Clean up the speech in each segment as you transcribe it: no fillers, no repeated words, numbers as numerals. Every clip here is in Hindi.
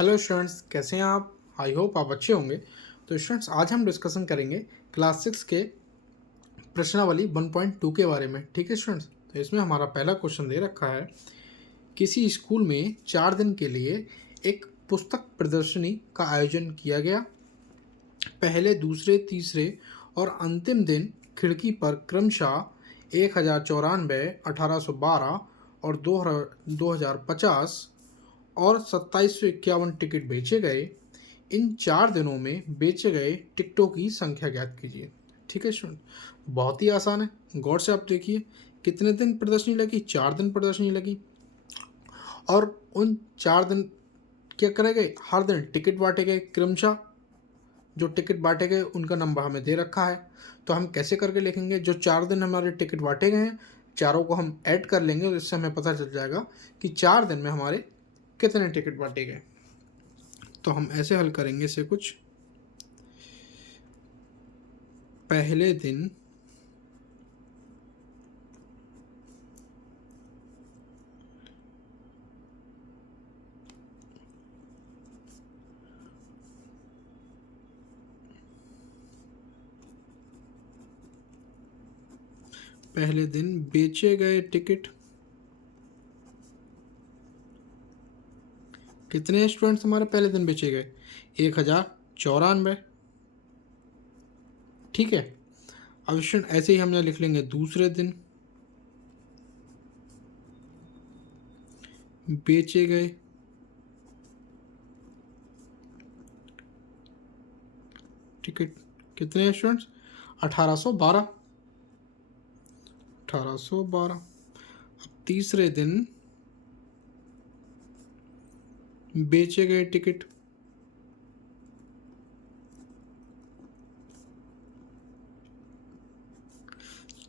हेलो स्टूडेंट्स, कैसे हैं आप? आई होप आप अच्छे होंगे। तो स्टूडेंट्स, आज हम डिस्कशन करेंगे क्लास 6 के प्रश्नावली 1.2 के बारे में। ठीक है स्टूडेंट्स, तो इसमें हमारा पहला क्वेश्चन दे रखा है, किसी स्कूल में 4 दिन के लिए एक पुस्तक प्रदर्शनी का आयोजन किया गया। पहले, दूसरे, तीसरे और अंतिम दिन खिड़की पर क्रमशः 1094, 1812 और 2050 और 2751 टिकट बेचे गए। इन 4 दिनों में बेचे गए टिकटों की संख्या ज्ञात कीजिए। ठीक है स्टूडेंट, बहुत ही आसान है। गौर से आप देखिए, कितने दिन प्रदर्शनी लगी? 4 दिन प्रदर्शनी लगी। और उन 4 दिन क्या करे गए? हर दिन टिकट बांटे गए क्रमशः। जो टिकट बांटे गए उनका नंबर हमें दे रखा है, तो हम कैसे करके लिखेंगे? जो 4 दिन हमारे टिकट बांटे गए हैं, चारों को हम ऐड कर लेंगे, जिससे हमें पता चल जाएगा कि 4 दिन में हमारे कितने टिकट बांटे गए। तो हम ऐसे हल करेंगे इसे कुछ। पहले दिन बेचे गए टिकट कितने स्टूडेंट्स हमारे पहले दिन बेचे गए? 1094। ठीक है। अब स्टूडेंट ऐसे ही हम यहाँ लिख लेंगे, दूसरे दिन बेचे गए टिकट कितने हैं स्टूडेंट्स? 1812। 1812। अब तीसरे दिन बेचे गए टिकट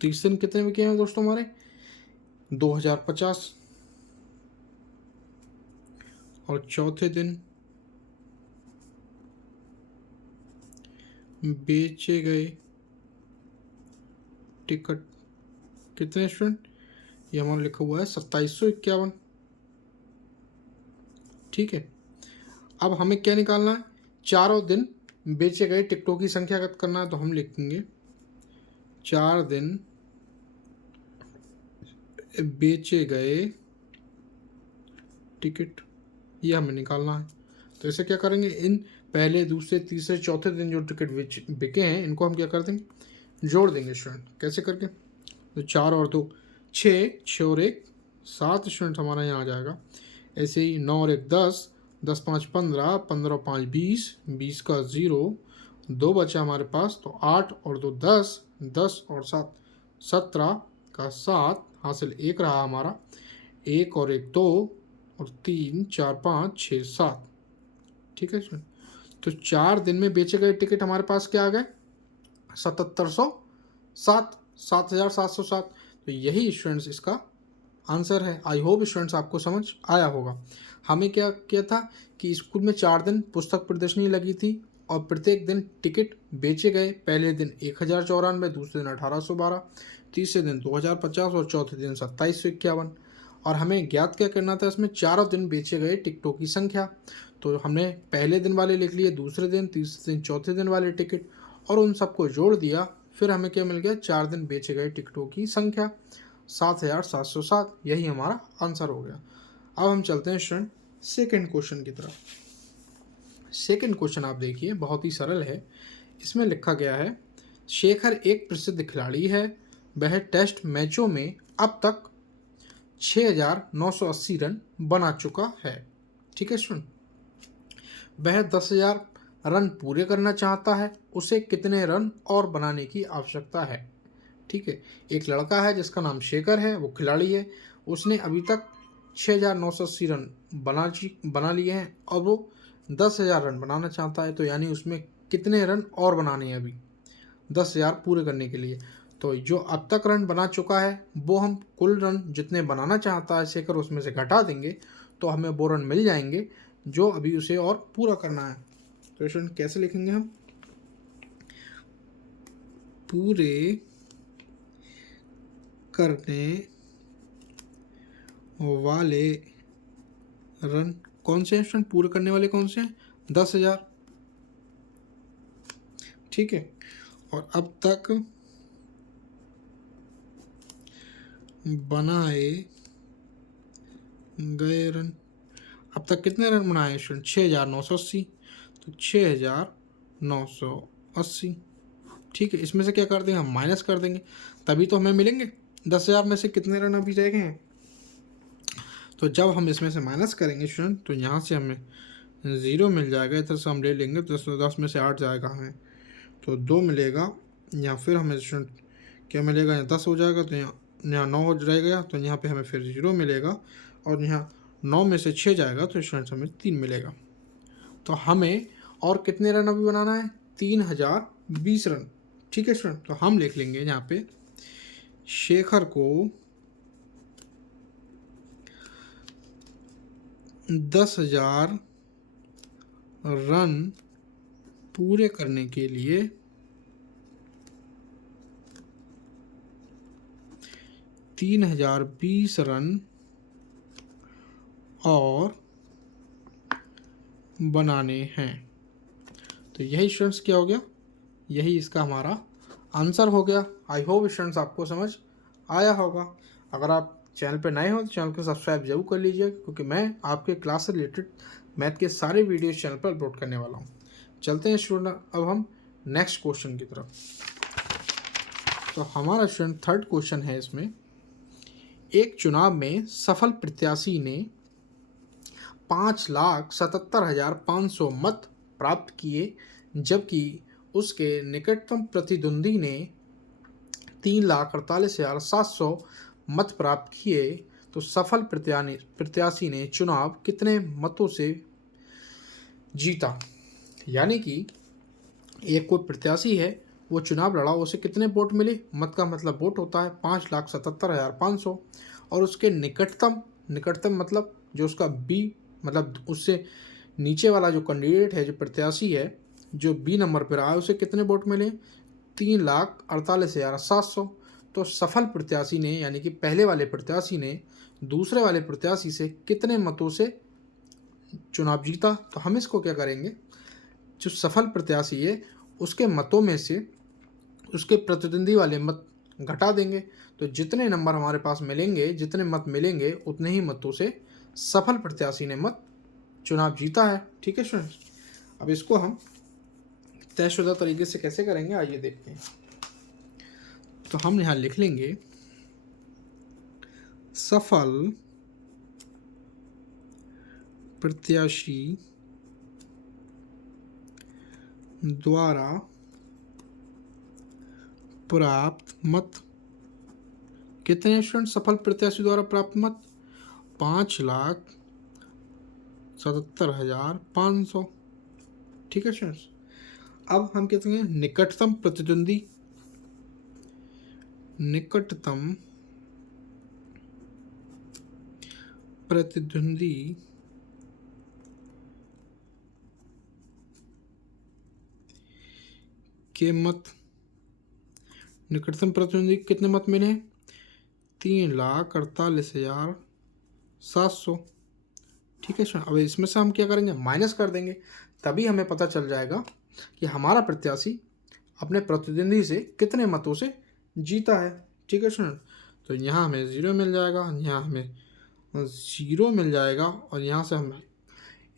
तीसरे दिन कितने बिके हैं दोस्तों हमारे? 2050। और चौथे दिन बेचे गए टिकट कितने स्टूडेंट? ये हमारा लिखा हुआ है 2751। ठीक है। अब हमें क्या निकालना है? चारों दिन बेचे गए टिकटों की संख्या ज्ञात करना है, तो हम लिखेंगे 4 दिन बेचे गए टिकट, ये हमें निकालना है। तो इसे क्या करेंगे? इन पहले, दूसरे, तीसरे, चौथे दिन जो टिकट बिके हैं, इनको हम क्या कर देंगे? जोड़ देंगे स्टूडेंट। कैसे करके? तो 4 और 2 6, 6 और 1 7 स्टूडेंट हमारा यहाँ आ जाएगा। ऐसे ही 9 और 1 10, 10 5 15, 15 और 5 20, 20 का 0, 2 बचा हमारे पास, तो 8 और 2 10, 10 और 7 17 का 7, हासिल 1 रहा हमारा। 1 और 1 2 और 3 4 5 6 7। ठीक है स्टूडेंट, तो 4 दिन में बेचे गए टिकट हमारे पास क्या आ गए? 7707, 7707। तो यही स्टूडेंट्स इसका आंसर है। आई होप स्टूडेंट्स आपको समझ आया होगा। हमें क्या किया था कि स्कूल में 4 दिन पुस्तक प्रदर्शनी लगी थी और प्रत्येक दिन टिकट बेचे गए। पहले दिन 1094, दूसरे दिन 1812, तीसरे दिन 2050 और चौथे दिन 2751। और हमें ज्ञात क्या करना था? इसमें चारों दिन बेचे गए टिकटों की संख्या। तो हमने पहले दिन वाले लिख लिए, दूसरे दिन, तीसरे दिन, चौथे दिन वाले टिकट, और उन सबको जोड़ दिया। फिर हमें क्या मिल गया? 4 दिन बेचे गए टिकटों की संख्या 7707। यही हमारा आंसर हो गया। अब हम चलते हैं स्टूडेंट सेकेंड क्वेश्चन की तरफ। सेकेंड क्वेश्चन आप देखिए, बहुत ही सरल है। इसमें लिखा गया है, शेखर एक प्रसिद्ध खिलाड़ी है। वह टेस्ट मैचों में अब तक 6980 रन बना चुका है। ठीक है स्टूडेंट, वह 10,000 रन पूरे करना चाहता है। उसे कितने रन और बनाने की आवश्यकता है? ठीक है, एक लड़का है जिसका नाम शेखर है, वो खिलाड़ी है। उसने अभी तक 6980 रन बना लिए हैं और वो 10,000 रन बनाना चाहता है। तो यानी उसमें कितने रन और बनाने हैं अभी 10,000 पूरे करने के लिए? तो जो अब तक रन बना चुका है, वो हम कुल रन जितने बनाना चाहता है शेखर, उसमें से घटा देंगे, तो हमें वो रन मिल जाएंगे जो अभी उसे और पूरा करना है। तो स्टूडेंट कैसे लिखेंगे हम? पूरे करने वाले रन कौन से हैं स्टूडेंट, पूरे करने वाले कौन से हैं, 10,000। ठीक है, और अब तक बनाए गए रन, अब तक कितने रन बनाए स्टूडेंट, 6,980, तो 6,980। ठीक है, इसमें से क्या कर देंगे, हम माइनस कर देंगे, तभी तो हमें मिलेंगे। 10,000 में से कितने रन अभी रह गए हैं, तो जब हम इसमें से माइनस करेंगे स्टूडेंट, तो यहाँ से हमें 0 मिल जाएगा, इधर से हम ले लेंगे, तो 10 में से 8 जाएगा हमें, तो 2 मिलेगा। या फिर हमें स्टूडेंट क्या मिलेगा, यहाँ 10 हो जाएगा, तो यहाँ 9 हो रह गया, तो यहाँ पे हमें फिर 0 मिलेगा, और यहाँ 9 में से 6 जाएगा, तो स्टूडेंट हमें 3 मिलेगा। तो हमें और कितने रन अभी बनाना है, 3,020 रन। ठीक है स्टूडेंट, तो हम लिख लेंगे यहाँ पे शेखर को 10,000 रन पूरे करने के लिए 3,020 रन और बनाने हैं। तो यही स्टूडेंट्स क्या हो गया, यही इसका हमारा आंसर हो गया। आई होप स्टूडेंट्स आपको समझ आया होगा। अगर आप चैनल पे नए हो तो चैनल को सब्सक्राइब जरूर कर लीजिए, क्योंकि मैं आपके क्लास से रिलेटेड मैथ के सारे वीडियोस चैनल पर अपलोड करने वाला हूँ। चलते हैं स्टूडेंट अब हम नेक्स्ट क्वेश्चन की तरफ। तो हमारा स्टूडेंट थर्ड क्वेश्चन है इसमें, एक चुनाव में सफल प्रत्याशी ने 5,77,500 मत प्राप्त किए, जबकि उसके निकटतम प्रतिद्वंदी ने 3,48,700 मत प्राप्त किए, तो सफल प्रत्याशी ने चुनाव कितने मतों से जीता। यानी कि एक कोई प्रत्याशी है, वो चुनाव लड़ा, उसे कितने वोट मिले, मत का मतलब वोट होता है 5,77,500, और उसके निकटतम मतलब जो उसका बी मतलब उससे नीचे वाला जो कैंडिडेट है, जो प्रत्याशी है, जो बी नंबर पर आया, उसे कितने वोट मिले, 3,48,700। तो सफल प्रत्याशी ने यानी कि पहले वाले प्रत्याशी ने दूसरे वाले प्रत्याशी से कितने मतों से चुनाव जीता। तो हम इसको क्या करेंगे, जो सफल प्रत्याशी है उसके मतों में से उसके प्रतिद्वंदी वाले मत घटा देंगे, तो जितने नंबर हमारे पास मिलेंगे, जितने मत मिलेंगे, उतने ही मतों से सफल प्रत्याशी ने मत चुनाव जीता है। ठीक है स्टूडेंट्स, अब इसको हम तयशुदा तरीके से कैसे करेंगे, आइए देखते हैं। तो हम यहाँ लिख लेंगे सफल प्रत्याशी द्वारा प्राप्त मत कितने स्टूडेंट, सफल प्रत्याशी द्वारा प्राप्त मत 5,77,500। ठीक है स्टूडेंट्स, अब हम कहते हैं निकटतम प्रतिद्वंदी के मत, निकटतम प्रतिद्वंदी कितने मत मिले, 3,48,700। ठीक है स्टूडेंट, अब इसमें से हम क्या करेंगे, माइनस कर देंगे, तभी हमें पता चल जाएगा कि हमारा प्रत्याशी अपने प्रतिद्वंदी से कितने मतों से जीता है। ठीक है स्टूडेंट, तो यहाँ हमें 0 मिल जाएगा, यहाँ हमें 0 मिल जाएगा, और यहाँ से हम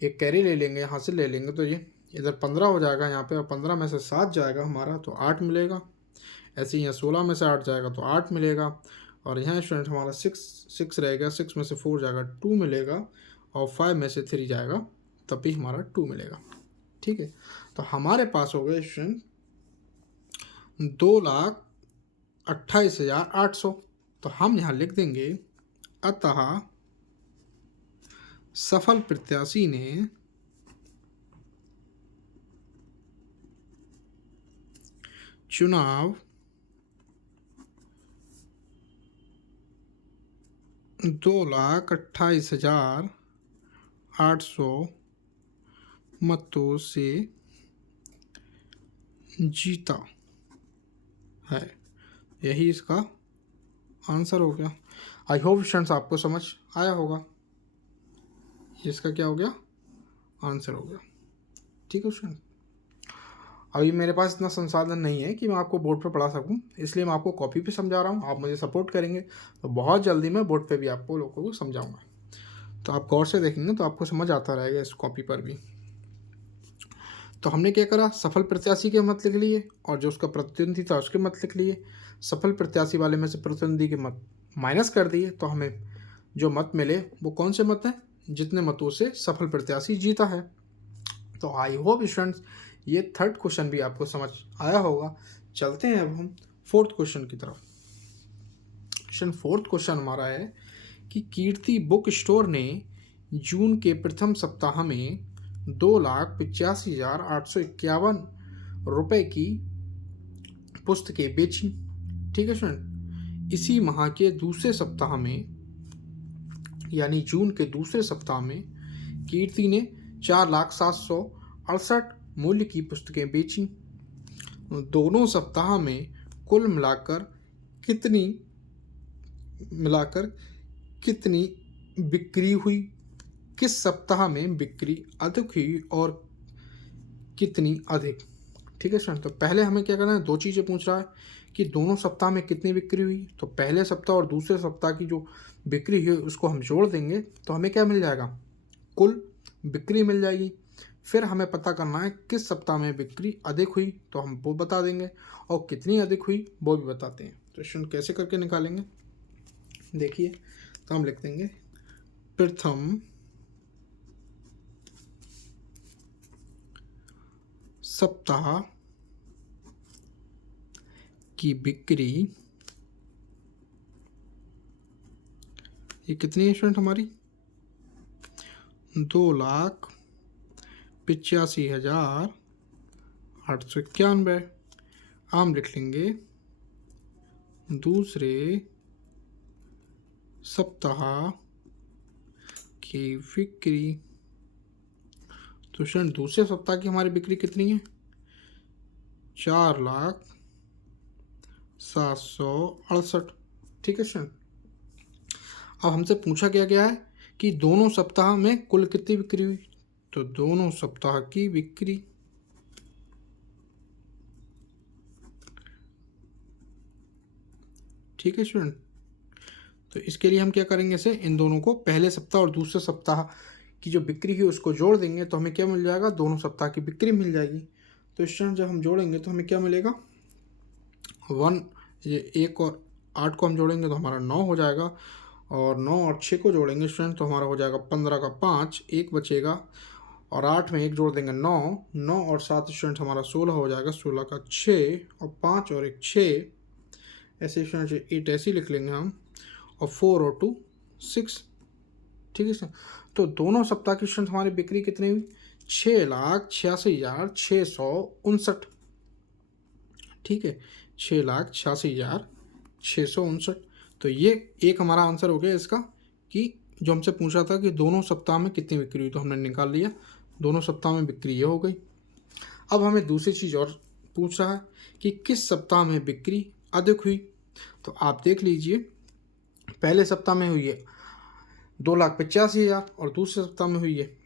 एक कैरी ले लेंगे, यहाँ से ले लेंगे, तो ये इधर 15 हो जाएगा यहाँ पे, और 15 में से 7 जाएगा हमारा, तो 8 मिलेगा। ऐसे ही यहाँ 16 में से 8 जाएगा तो 8 मिलेगा, और यहाँ स्टूडेंट हमारा 6 रहेगा, 6 में से 4 जाएगा 2 मिलेगा, और 5 में से 3 जाएगा तब भी हमारा 2 मिलेगा। ठीक है, तो हमारे पास हो गए स्टूडेंट 2,28,800। तो हम यहाँ लिख देंगे, अतः सफल प्रत्याशी ने चुनाव 2,28,800 मतों से जीता है। यही इसका आंसर हो गया। आई होप स्टूडेंट्स आपको समझ आया होगा। इसका क्या हो गया, आंसर हो गया। ठीक है स्टूडेंट, अभी मेरे पास इतना संसाधन नहीं है कि मैं आपको बोर्ड पे पढ़ा सकूं, इसलिए मैं आपको कॉपी पे समझा रहा हूं। आप मुझे सपोर्ट करेंगे तो बहुत जल्दी मैं बोर्ड पे भी आपको लोगों को समझाऊंगा। तो आप गौर से देखेंगे तो आपको समझ आता रहेगा इस कॉपी पर भी। तो हमने क्या करा, सफल प्रत्याशी के मत लिख लिए और जो उसका प्रतिद्वंदी था उसके मत लिख लिए। सफल प्रत्याशी वाले में से प्रतिद्वंदी के मत माइनस कर दिए, तो हमें जो मत मिले वो कौन से मत हैं, जितने मतों से सफल प्रत्याशी जीता है। तो आई होप स्टूडेंट्स ये थर्ड क्वेश्चन भी आपको समझ आया होगा। चलते हैं अब हम फोर्थ क्वेश्चन की तरफ। फोर्थ क्वेश्चन हमारा है कि कीर्ति बुक स्टोर ने जून के प्रथम सप्ताह में 2,85,851 रुपए की पुस्तकें बेची। ठीक है स्टूडेंट, इसी माह के दूसरे सप्ताह में यानी जून के दूसरे सप्ताह में कीर्ति ने 4,07,68 मूल्य की पुस्तकें बेची। दोनों सप्ताह में कुल मिलाकर कितनी बिक्री हुई, किस सप्ताह में बिक्री अधिक हुई और कितनी अधिक। ठीक है स्टूडेंट, तो पहले हमें क्या करना है, दो चीज़ें पूछ रहा है कि दोनों सप्ताह में कितनी बिक्री हुई। तो पहले सप्ताह और दूसरे सप्ताह की जो बिक्री हुई उसको हम जोड़ देंगे तो हमें क्या मिल जाएगा, कुल बिक्री मिल जाएगी। फिर हमें पता करना है किस सप्ताह में बिक्री अधिक हुई, तो हम वो बता देंगे, और कितनी अधिक हुई वो भी बताते हैं। तो स्टूडेंट कैसे करके निकालेंगे, देखिए, तो हम लिख देंगे प्रथम सप्ताह की बिक्री, ये कितनी है स्टूडेंट हमारी, 2,85,891। हम लिख लेंगे दूसरे सप्ताह की बिक्री। तो स्टूडेंट दूसरे सप्ताह की हमारी बिक्री कितनी है, 4,07,68। ठीक है स्टूडेंट, अब हमसे पूछा क्या गया है कि दोनों सप्ताह में कुल कितनी बिक्री हुई। तो दोनों सप्ताह की बिक्री, ठीक है स्टूडेंट, तो इसके लिए हम क्या करेंगे, इसे इन दोनों को पहले सप्ताह और दूसरे सप्ताह की जो बिक्री है उसको जोड़ देंगे तो हमें क्या मिल जाएगा, दोनों सप्ताह की बिक्री मिल जाएगी। तो स्टूडेंट जब हम जोड़ेंगे तो हमें क्या मिलेगा, 1 और 8 को हम जोड़ेंगे तो हमारा 9 हो जाएगा, और 9 और 6 को जोड़ेंगे स्टूडेंट तो हमारा हो जाएगा 15 का 5, 1 बचेगा, और 8 में 1 जोड़ देंगे 9 और 7 स्टूडेंट हमारा 16 हो जाएगा, 16 का 6 और 5 और 1 6, ऐसे स्टूडेंट 8 ऐसे लिख लेंगे हम, और 4 और 2 6। ठीक है सर, तो दोनों सप्ताह की स्टूडेंट हमारी बिक्री कितनी हुई, 6,86,659। ठीक है, 6,86,659। तो ये एक हमारा आंसर हो गया इसका, कि जो हमसे पूछा था कि दोनों सप्ताह में कितनी बिक्री हुई, तो हमने निकाल लिया, दोनों सप्ताह में बिक्री ये हो गई। अब हमें दूसरी चीज़ और पूछ रहा है कि किस सप्ताह में बिक्री अधिक हुई। तो आप देख लीजिए, पहले सप्ताह में हुई है 2,85,000 और दूसरे सप्ताह में हुई है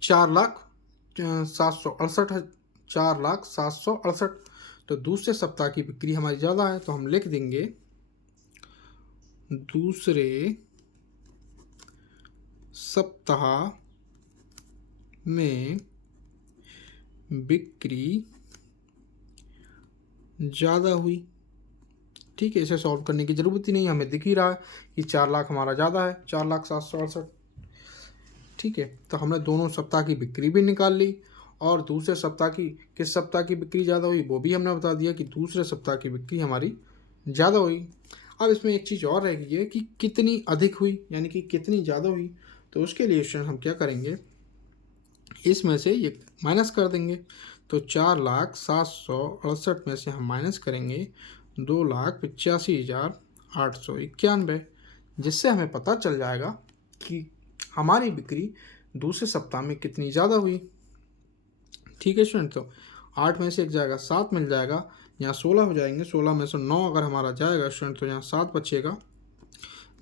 4,768। तो दूसरे सप्ताह की बिक्री हमारी ज़्यादा है, तो हम लिख देंगे दूसरे सप्ताह में बिक्री ज़्यादा हुई। ठीक है, इसे सॉल्व करने की ज़रूरत ही नहीं, हमें दिख ही रहा है कि 4 लाख हमारा ज़्यादा है, 4,768। ठीक है, तो हमने दोनों सप्ताह की बिक्री भी निकाल ली, और दूसरे सप्ताह की, किस सप्ताह की बिक्री ज़्यादा हुई वो भी हमने बता दिया कि दूसरे सप्ताह की बिक्री हमारी ज़्यादा हुई। अब इसमें एक चीज़ और रह गई है कि कितनी अधिक हुई, यानी कि कितनी ज़्यादा हुई। तो उसके लिए स्टूडेंट हम क्या करेंगे, इसमें से ये माइनस कर देंगे। तो 4,07,68 में से हम माइनस करेंगे 2,85,891, जिससे हमें पता चल जाएगा कि हमारी बिक्री दूसरे सप्ताह में कितनी ज़्यादा हुई। ठीक है स्टूडेंट, तो 8 में से एक जाएगा 7 मिल जाएगा, यहाँ 16 हो जाएंगे, 16 में से 9 अगर हमारा जाएगा स्टूडेंट तो यहाँ 7 बचेगा,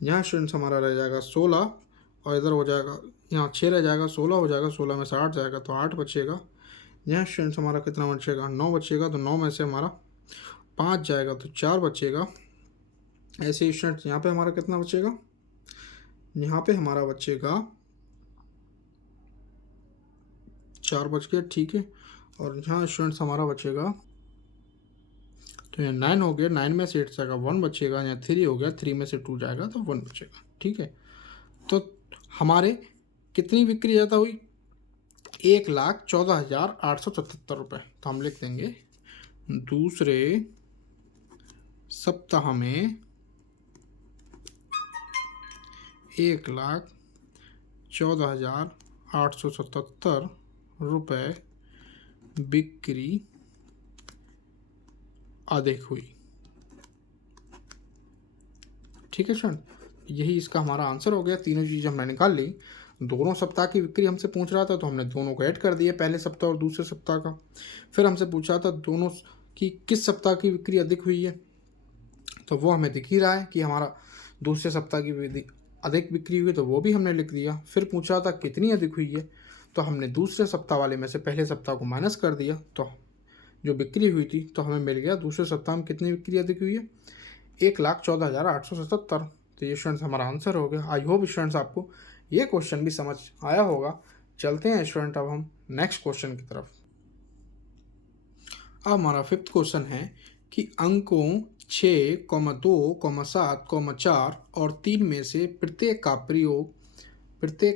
यहाँ स्टूडेंट्स हमारा रह जाएगा 16, और इधर हो जाएगा यहाँ 6 रह जाएगा, 16 हो जाएगा, 16 में से 8 जाएगा तो 8 बचेगा। यहाँ स्टूडेंट्स हमारा कितना बचेगा, 9 बचेगा, तो 9 में से हमारा 5 जाएगा तो 4 बचेगा। ऐसे ही स्टूडेंट्स यहाँ पे हमारा कितना बचेगा, यहाँ पे हमारा बचेगा 4 बच गया, ठीक है। और यहाँ स्टूडेंट्स हमारा बचेगा, तो यहाँ 9 हो गया, 9 में से 8 जाएगा 1 बचेगा। यहाँ 3 हो गया, 3 में से 2 जाएगा तो 1 बचेगा, ठीक है। तो हमारे कितनी बिक्री ज़्यादा हुई, 1,14,877 रुपये। तो हम लिख देंगे दूसरे सप्ताह में 1,14,877 रुपये बिक्री अधिक हुई, ठीक है स्टूडेंट। यही इसका हमारा आंसर हो गया। तीनों चीज़ हमने निकाल ली। दोनों सप्ताह की बिक्री हमसे पूछ रहा था तो हमने दोनों को ऐड कर दिए, पहले सप्ताह और दूसरे सप्ताह का। फिर हमसे पूछा था दोनों की किस सप्ताह की बिक्री अधिक हुई है, तो वो हमें दिख ही रहा है कि हमारा दूसरे सप्ताह की अधिक बिक्री हुई, तो वो भी हमने लिख दिया। फिर पूछा था कितनी अधिक हुई है, तो हमने दूसरे सप्ताह वाले में से पहले सप्ताह को माइनस कर दिया, तो जो बिक्री हुई थी तो हमें मिल गया दूसरे सप्ताह में कितनी बिक्री अधिक हुई है, 1,14,877। तो ये स्टूडेंट्स हमारा आंसर हो गया। आई होप स्टूडेंट्स आपको ये क्वेश्चन भी समझ आया होगा। चलते हैं स्टूडेंट अब हम नेक्स्ट क्वेश्चन की तरफ। अब हमारा 5th क्वेश्चन है कि अंकों 6, 2, 7, 4 और 3 में से प्रत्येक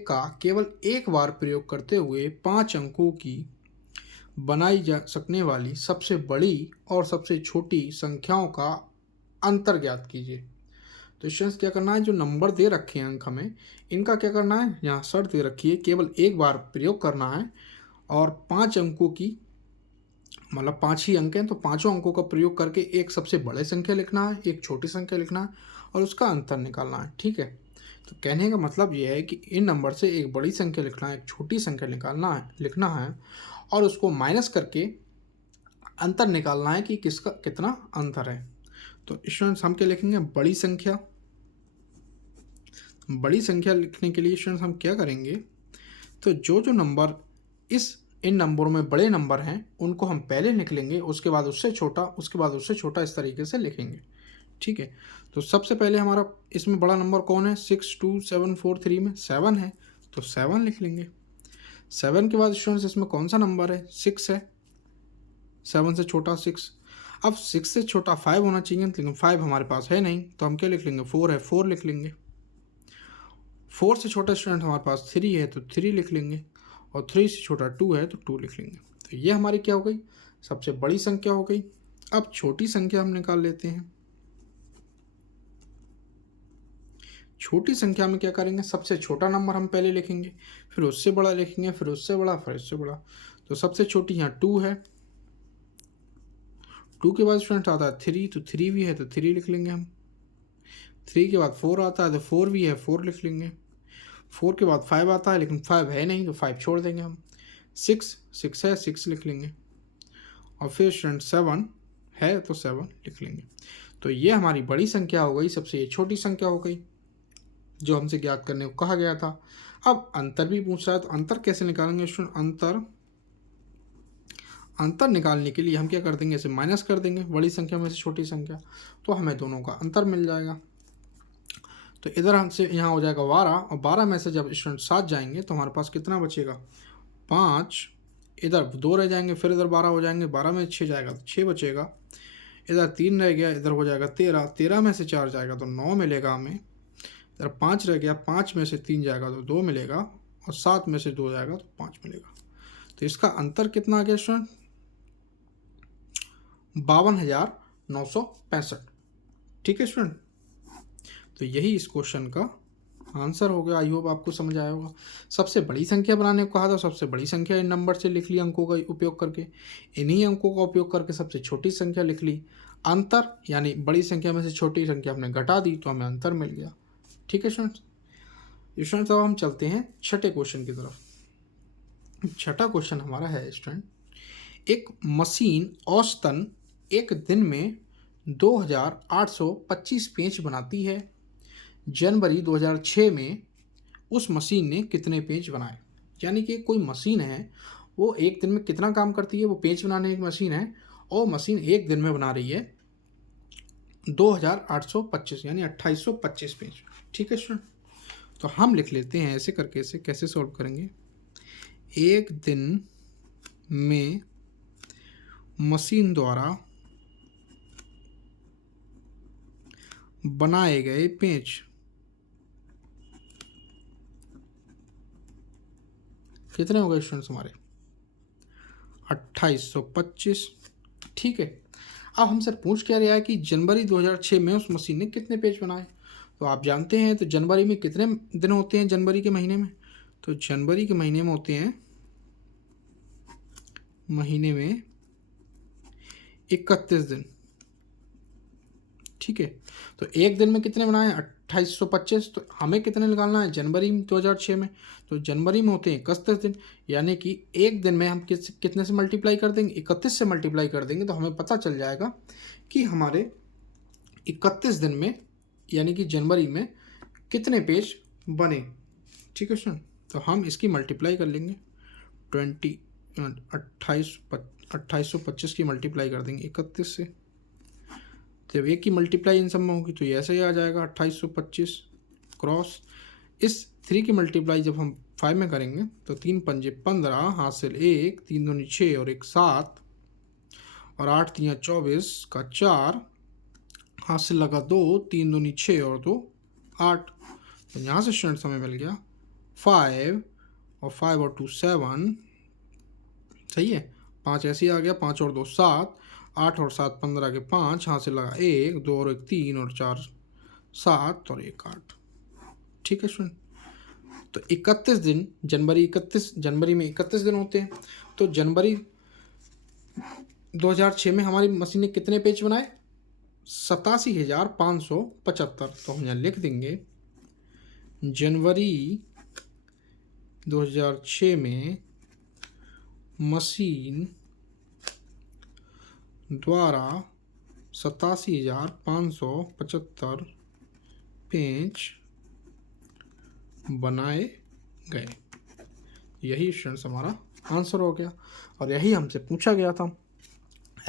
का केवल एक बार प्रयोग करते हुए 5 अंकों की बनाई जा सकने वाली सबसे बड़ी और सबसे छोटी संख्याओं का अंतर ज्ञात कीजिए। तो स्टूडेंट्स क्या करना है, जो नंबर दे रखे हैं अंक हमें, इनका क्या करना है, यहाँ शर्त दे रखी है केवल एक बार प्रयोग करना है और 5 अंकों की, मतलब 5 ही अंक हैं तो 5 अंकों का प्रयोग करके एक सबसे बड़े संख्या लिखना है, एक छोटी संख्या लिखना है और उसका अंतर निकालना है, ठीक है। तो कहने का मतलब ये है कि इन नंबर से एक बड़ी संख्या लिखना है, एक छोटी संख्या लिखना है और उसको माइनस करके अंतर निकालना है कि किसका कितना अंतर है। तो स्टूडेंट्स हम क्या लिखेंगे, बड़ी संख्या लिखने के लिए स्टूडेंट्स हम क्या करेंगे, तो जो नंबर इन नंबरों में बड़े नंबर हैं उनको हम पहले लिख लेंगे, उसके बाद उससे छोटा, उसके बाद उससे छोटा, इस तरीके से लिखेंगे, ठीक है। तो सबसे पहले हमारा इसमें बड़ा नंबर कौन है, 6, 2, 7, 4, 3 में 7 है तो 7 लिख लेंगे। 7 के बाद स्टूडेंट्स इसमें कौन सा नंबर है, 6 है, 7 से छोटा 6। अब 6 से छोटा 5 होना चाहिए, लेकिन 5 हमारे पास है नहीं तो हम क्या लिख लेंगे, 4 है, 4 लिख लेंगे। 4 से छोटा स्टूडेंट हमारे पास 3 है तो 3 लिख लेंगे और 3 से छोटा 2 है तो 2 लिख लेंगे। तो ये हमारी क्या हो गई, सबसे बड़ी संख्या हो गई। अब छोटी संख्या हम निकाल लेते हैं। छोटी संख्या में क्या करेंगे, सबसे छोटा नंबर हम पहले लिखेंगे, फिर उससे बड़ा लिखेंगे, फिर उससे बड़ा, फिर उससे बड़ा। तो सबसे छोटी यहाँ 2 है, 2 के बाद स्टूडेंट आता है 3, तो 3 भी है तो 3 लिख लेंगे हम। 3 के बाद 4 आता है तो 4 भी है, 4 लिख लेंगे। 4 के बाद 5 आता है लेकिन 5 है नहीं तो 5 छोड़ देंगे हम। 6 है, 6 लिख लेंगे। और फिर स्टूडेंट 7 है तो 7 लिख लेंगे। तो ये हमारी बड़ी संख्या हो गई, सबसे ये छोटी संख्या हो गई जो हमसे ज्ञात करने को कहा गया था। अब अंतर भी पूछ रहा है तो अंतर कैसे निकालेंगे स्टूडेंट, अंतर निकालने के लिए हम क्या कर देंगे, इसे माइनस कर देंगे बड़ी संख्या में से छोटी संख्या, तो हमें दोनों का अंतर मिल जाएगा। तो इधर हमसे यहाँ हो जाएगा 12 और 12 में से जब स्टूडेंट 7 जाएंगे तो हमारे पास कितना बचेगा, 5, इधर 2 रह जाएंगे, फिर इधर 12 हो जाएंगे, 12 में 6 जाएगा तो 6 बचेगा, इधर 3 रह गया, इधर हो जाएगा 13, 13 में से 4 जाएगा तो 9 मिलेगा हमें, इधर 5 रह गया, 5 में से 3 जाएगा तो 2 मिलेगा और 7 में से 2 जाएगा तो 5 मिलेगा। तो इसका अंतर कितना आ गया स्टूडेंट, 52,965, ठीक है स्टूडेंट। तो यही इस क्वेश्चन का आंसर हो गया। आई होप आपको समझ आया होगा। सबसे बड़ी संख्या बनाने को कहा था, सबसे बड़ी संख्या इन नंबर से लिख ली अंकों का उपयोग करके, इन्हीं अंकों का उपयोग करके सबसे छोटी संख्या लिख ली। अंतर यानी बड़ी संख्या में से छोटी संख्या हमने घटा दी तो हमें अंतर मिल गया, ठीक है स्टूडेंट्स। अब हम चलते हैं छठे क्वेश्चन की तरफ। छठा क्वेश्चन हमारा है स्टूडेंट, एक मशीन औसतन एक दिन में 2,825 पेज बनाती है। जनवरी 2006 में उस मशीन ने कितने पेज बनाए। यानी कि कोई मशीन है, वो एक दिन में कितना काम करती है, वो पेज बनाने की मशीन है, और मशीन एक दिन में बना रही है 2825 यानी 2825 पेज। ठीक है स्टूडेंट, तो हम लिख लेते हैं ऐसे करके। इसे कैसे सॉल्व करेंगे, एक दिन में मशीन द्वारा बनाए गए पेज कितने हो गए स्टूडेंट्स हमारे, 2825। ठीक है, अब हमसे पूछ क्या रहा है कि जनवरी 2006 में उस मशीन ने कितने पेज बनाए। तो आप जानते हैं, तो जनवरी में कितने दिन होते हैं जनवरी के महीने में, तो जनवरी के महीने में होते हैं, महीने में 31 दिन। ठीक है, तो एक दिन में कितने बनाए 2825, तो हमें कितने निकालना है जनवरी 2006 में, तो जनवरी में होते हैं 31 दिन। यानी कि एक दिन में हम कितने से मल्टीप्लाई कर देंगे, 31 से मल्टीप्लाई कर देंगे, तो हमें पता चल जाएगा कि हमारे 31 दिन में यानी कि जनवरी में कितने पेज बने। ठीक है सर, तो हम इसकी मल्टीप्लाई कर लेंगे 2825 की मल्टीप्लाई कर देंगे 31 से। जब एक की मल्टीप्लाई इन सब में होगी तो ये ऐसे ही आ जाएगा 2825 क्रॉस इस 3 की मल्टीप्लाई जब हम 5 में करेंगे तो 3 पंजे 15 हासिल 1, 3 दूनी 6 और 1 7 और 8 3 24 का 4 हासिल लगा 2, 3 दूनी 6 और 2 8। तो यहाँ से स्टूडेंट्स हमें मिल गया 5 और 5 और 2 7, सही है, 5 ऐसे ही आ गया, 5 और 2 7, 8 और 7 15 के 5 हासिल लगा 1 2 और 1 3 और 4 7 और 1 8। ठीक है स्टूडेंट, तो 31 दिन जनवरी में 31 दिन होते हैं। तो जनवरी 2006 में हमारी मशीन ने कितने पेज बनाए, 87,575। तो हम यहाँ लिख देंगे जनवरी 2006 में मशीन द्वारा 87,575 पेज बनाए गए। यही स्टूडेंट्स हमारा आंसर हो गया और यही हमसे पूछा गया था।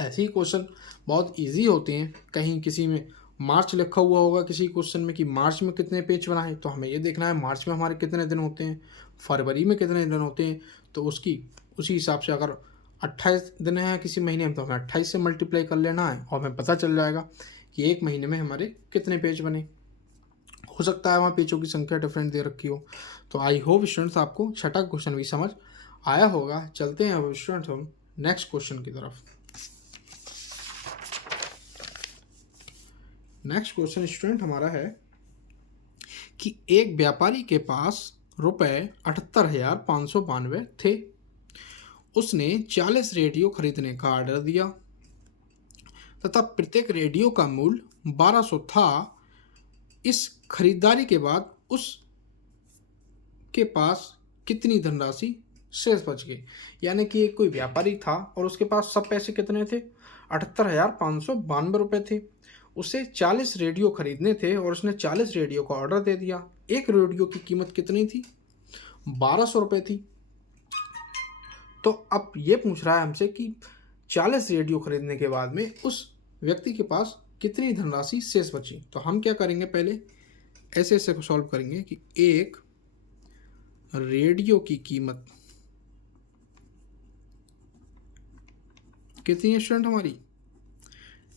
ऐसे ही क्वेश्चन बहुत इजी होते हैं, कहीं किसी में मार्च लिखा हुआ होगा किसी क्वेश्चन में कि मार्च में कितने पेज बनाए, तो हमें ये देखना है मार्च में हमारे कितने दिन होते हैं, फरवरी में कितने दिन होते हैं, तो उसी हिसाब से अगर 28 दिन है किसी महीने में तो हमें 28 से मल्टीप्लाई कर लेना है और हमें पता चल जाएगा कि एक महीने में हमारे कितने पेज बने। हो सकता है वहाँ पेजों की संख्या डिफरेंट दे रखी हो। तो आई होप स्टूडेंट्स आपको छठा क्वेश्चन भी समझ आया होगा। चलते हैं अब स्टूडेंट्स हम नेक्स्ट क्वेश्चन की तरफ। नेक्स्ट क्वेश्चन स्टूडेंट हमारा है कि एक व्यापारी के पास रुपए 78,592 थे। उसने 40 रेडियो खरीदने का ऑर्डर दिया तथा प्रत्येक रेडियो का मूल्य 1200 था। इस खरीदारी के बाद उस के पास कितनी धनराशि शेष बच गई। यानी कि एक कोई व्यापारी था और उसके पास सब पैसे कितने थे, 78,592 रुपये थे। उसे 40 रेडियो खरीदने थे और उसने 40 रेडियो का ऑर्डर दे दिया। एक रेडियो की कीमत कितनी थी, 1200 रुपये थी। तो अब ये पूछ रहा है हमसे कि 40 रेडियो खरीदने के बाद में उस व्यक्ति के पास कितनी धनराशि शेष बची। तो हम क्या करेंगे, पहले ऐसे ऐसे को सॉल्व करेंगे कि एक रेडियो की कीमत कितनी है स्टूडेंट हमारी,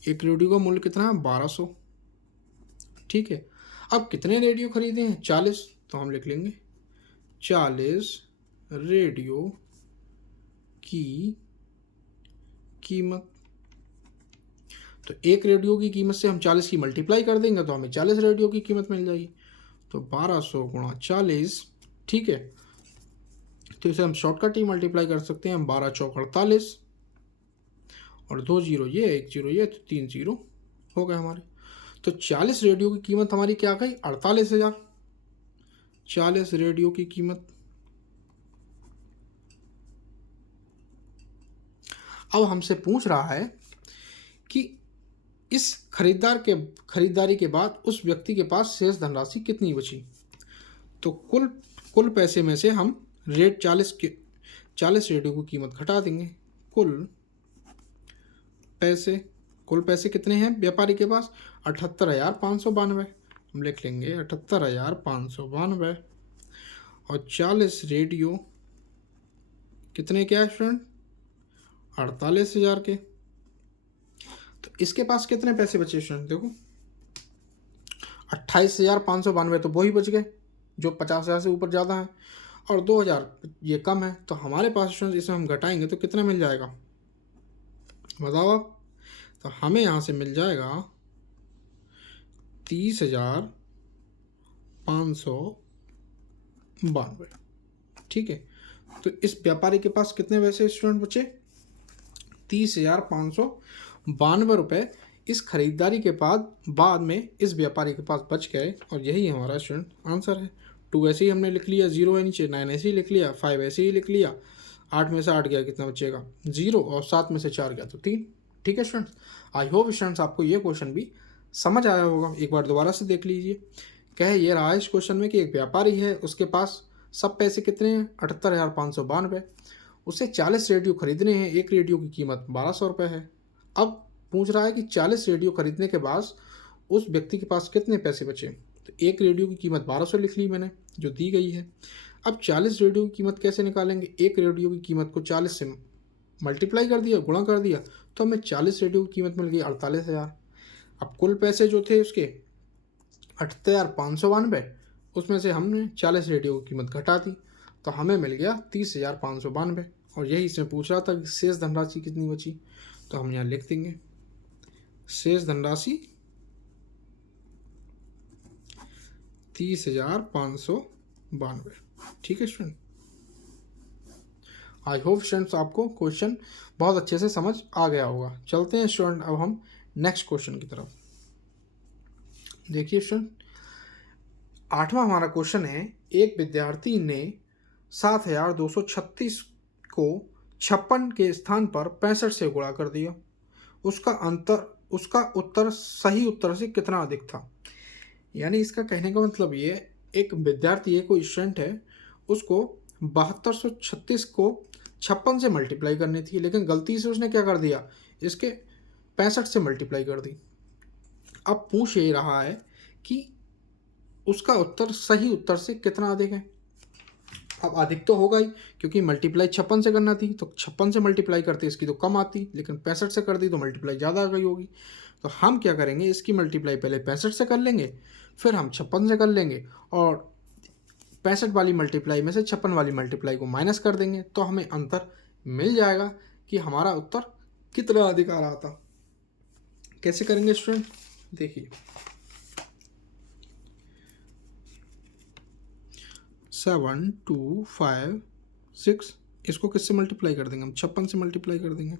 एक रेडियो का मूल्य कितना है 1200। ठीक है, अब कितने रेडियो खरीदे हैं 40, तो हम लिख लेंगे 40 रेडियो की कीमत। तो एक रेडियो की कीमत से हम 40 की मल्टीप्लाई कर देंगे तो हमें 40 रेडियो की कीमत मिल जाएगी। तो 1200 गुणा 40, ठीक है, तो इसे हम शॉर्टकट ही मल्टीप्लाई कर सकते हैं। हम 12 चौक 48 और 2 जीरो ये 1 जीरो ये, तो 3 जीरो हो गए हमारे। तो 40 रेडियो की कीमत हमारी क्या गई, 48,000। 40 रेडियो की कीमत। अब हमसे पूछ रहा है कि इस खरीदारी के बाद उस व्यक्ति के पास शेष धनराशि कितनी बची। तो कुल कुल पैसे में से हम रेट 40 रेडियो की कीमत घटा देंगे। कुल पैसे कितने हैं व्यापारी के पास? 78,592। हम लिख लेंगे 78,592 और 40 रेडियो कितने के हैं स्टूडेंट? 48,000 के। तो इसके पास कितने पैसे बचे स्टूडेंट? देखो 28,592 तो वही बच गए जो 50,000 से ऊपर ज़्यादा है, और 2,000 ये कम है। तो हमारे पास स्टूडेंट इसमें हम घटाएंगे तो कितना मिल जाएगा बताओ आप? तो हमें यहाँ से मिल जाएगा 30,592। ठीक है, तो इस व्यापारी के पास कितने पैसे स्टूडेंट बचे? 30,592 रुपये इस खरीदारी के बाद में इस व्यापारी के पास बच गए, और यही हमारा स्टूडेंट आंसर है। 2 ऐसे ही हमने लिख लिया, 0 है नीचे, 9 ऐसे ही लिख लिया, 5 ऐसे ही लिख लिया, 8 में से 8 गया कितना बचेगा? 0, और 7 में से 4 गया तो 3। ठीक है स्टूडेंट्स, आई होप स्टूडेंट्स आपको ये क्वेश्चन भी समझ आया होगा। एक बार दोबारा से देख लीजिए। कह ये रहा है इस क्वेश्चन में कि एक व्यापारी है, उसके पास सब पैसे कितने हैं? 78,592। उसे 40 रेडियो खरीदने हैं, एक रेडियो की कीमत 1,200 रुपये है। अब पूछ रहा है कि 40 रेडियो खरीदने के बाद उस व्यक्ति के पास कितने पैसे बचे? तो एक रेडियो की कीमत 1,200 लिख ली मैंने जो दी गई है। अब 40 रेडियो की कीमत कैसे निकालेंगे? एक रेडियो की कीमत को 40 से मल्टीप्लाई कर दिया, गुणा कर दिया, तो हमें 40 रेडियो की कीमत मिल गई 48,000। अब कुल पैसे जो थे उसके 78,592, उसमें से हमने 40 रेडियो की कीमत घटा दी तो हमें मिल गया 30,592। और यही इसमें पूछ रहा था कि शेष धनराशि कितनी बची, तो हम यहाँ लिख देंगे शेष धनराशि 30,592। ठीक है स्टूडेंट, आई होप स्टूडेंट्स आपको क्वेश्चन बहुत अच्छे से समझ आ गया होगा। चलते हैं स्टूडेंट अब हम नेक्स्ट क्वेश्चन की तरफ। देखिए स्टूडेंट, 8वां हमारा क्वेश्चन है, एक विद्यार्थी ने 7,236 को 56 के स्थान पर 65 से गुणा कर दिया। उसका उत्तर सही उत्तर से कितना अधिक था? यानी इसका कहने का मतलब ये, एक विद्यार्थी है, कोई स्टूडेंट है, उसको 7236 को 56 से मल्टीप्लाई करनी थी, लेकिन गलती से उसने क्या कर दिया, इसके 65 से मल्टीप्लाई कर दी। अब पूछ ये रहा है कि उसका उत्तर सही उत्तर से कितना अधिक है। अब अधिक तो होगा ही, क्योंकि मल्टीप्लाई 56 से करना थी, तो 56 से मल्टीप्लाई करते इसकी तो कम आती, लेकिन 65 से कर दी तो मल्टीप्लाई ज़्यादा आ गई होगी। तो हम क्या करेंगे, इसकी मल्टीप्लाई पहले 65 से कर लेंगे, फिर हम 56 से कर लेंगे, और 65 वाली मल्टीप्लाई में से 56 वाली मल्टीप्लाई को माइनस कर देंगे, तो हमें अंतर मिल जाएगा कि हमारा उत्तर कितना अधिक आ रहा था। कैसे करेंगे स्टूडेंट? देखिए 7, 2, 5, 6, इसको किससे मल्टीप्लाई कर देंगे? हम 56 से मल्टीप्लाई कर देंगे।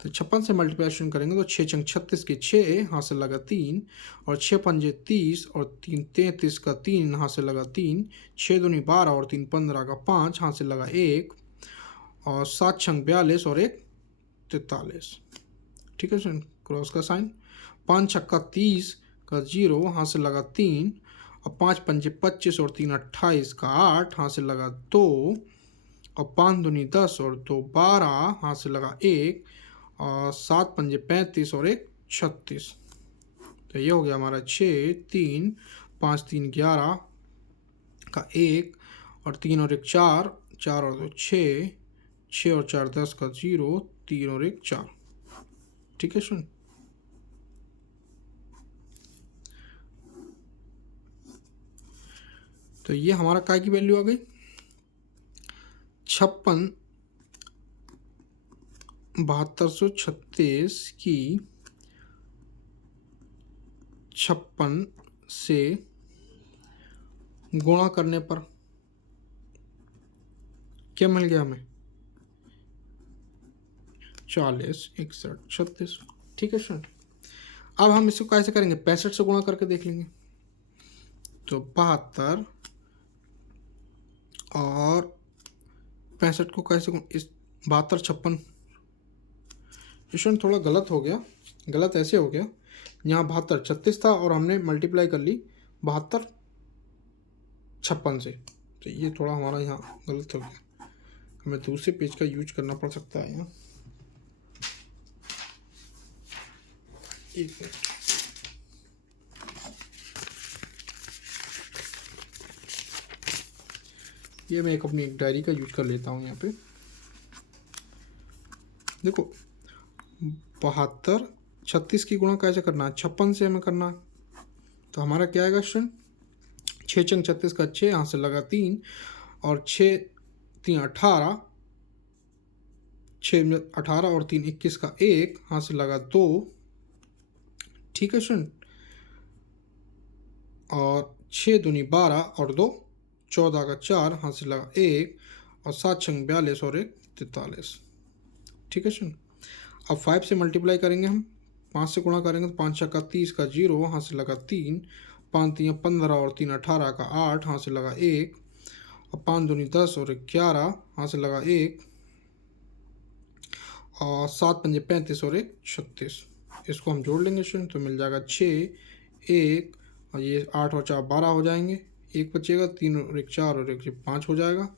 तो 56 से मल्टीप्लिकेशन करेंगे तो 6 चंग 36 के 6, हाथ से लगा 3, और 6 पंजे 30, और 3 33 का 3, हाथ से लगा 3, 6 दूनी 12, और 3 15 का 5, हाथ से लगा 1, और 7 छंग 42, और 1 43। ठीक है सर, क्रॉस का साइन। 5 छक्का 30 का 0, हाथ से लगा 3, और 5 पंजे 25, और 3 28 का 8, हाथ से लगा 2, और 5 दूनी 10, और 2 12, हाथ से लगा 1, और 7 पंजे 35, और 1 36। तो ये हो गया हमारा 6 3 5 3 11 का 1, और 3 और 1 4, 4 और 2 6, 6 और 4 10 का 0, 3 और 1 4। ठीक है सुन, तो ये हमारा काय की वैल्यू आ गई 7236 की 56 से गुणा करने पर क्या मिल गया हमें? 40 61 36। ठीक है स्टूडेंट, अब हम इसको कैसे करेंगे? 65 से गुणा करके देख लेंगे। तो 72 और 65 को कैसे इस 72 56, स्टूडेंट थोड़ा गलत हो गया। गलत ऐसे हो गया, यहाँ 72 36 था और हमने मल्टीप्लाई कर ली 72 56 से। तो ये थोड़ा हमारा यहाँ गलत हो गया, हमें दूसरे पेज का यूज करना पड़ सकता है यहाँ। एक मिनट, ये मैं अपनी एक डायरी का यूज कर लेता हूँ यहाँ पे। देखो 72 36 की गुणा कैसे करना है, 56 से हमें करना है। तो हमारा क्या आएगा स्टूडेंट, 6 चंग 36 का 6, यहाँ से लगा 3 और 6 3 18, 6 18 और 3 21 का 1, यहाँ से लगा 2। ठीक है स्टूडेंट, और 6 दूनी 12 और 2 14 का 4, यहाँ से लगा 1 और 7 छंग 42 और 1 43। ठीक है स्टूडेंट, अब 5 से मल्टीप्लाई करेंगे हम, 5 से गुणा करेंगे तो 5 छक्का 30 का 0, वहाँ से लगा 3, 5 3 15 और 3 18 का 8, यहाँ से लगा 1 और 5 दूनी 10 और 11, यहाँ से लगा 1 और 7 पंजे 35 और 1 36। इसको हम जोड़ लेंगे स्टूडेंट, तो मिल जाएगा 6 1 और ये 8 और 4 12 हो जाएंगे, 1 बचेगा, 3 और 1 4 और 1 5 हो जाएगा,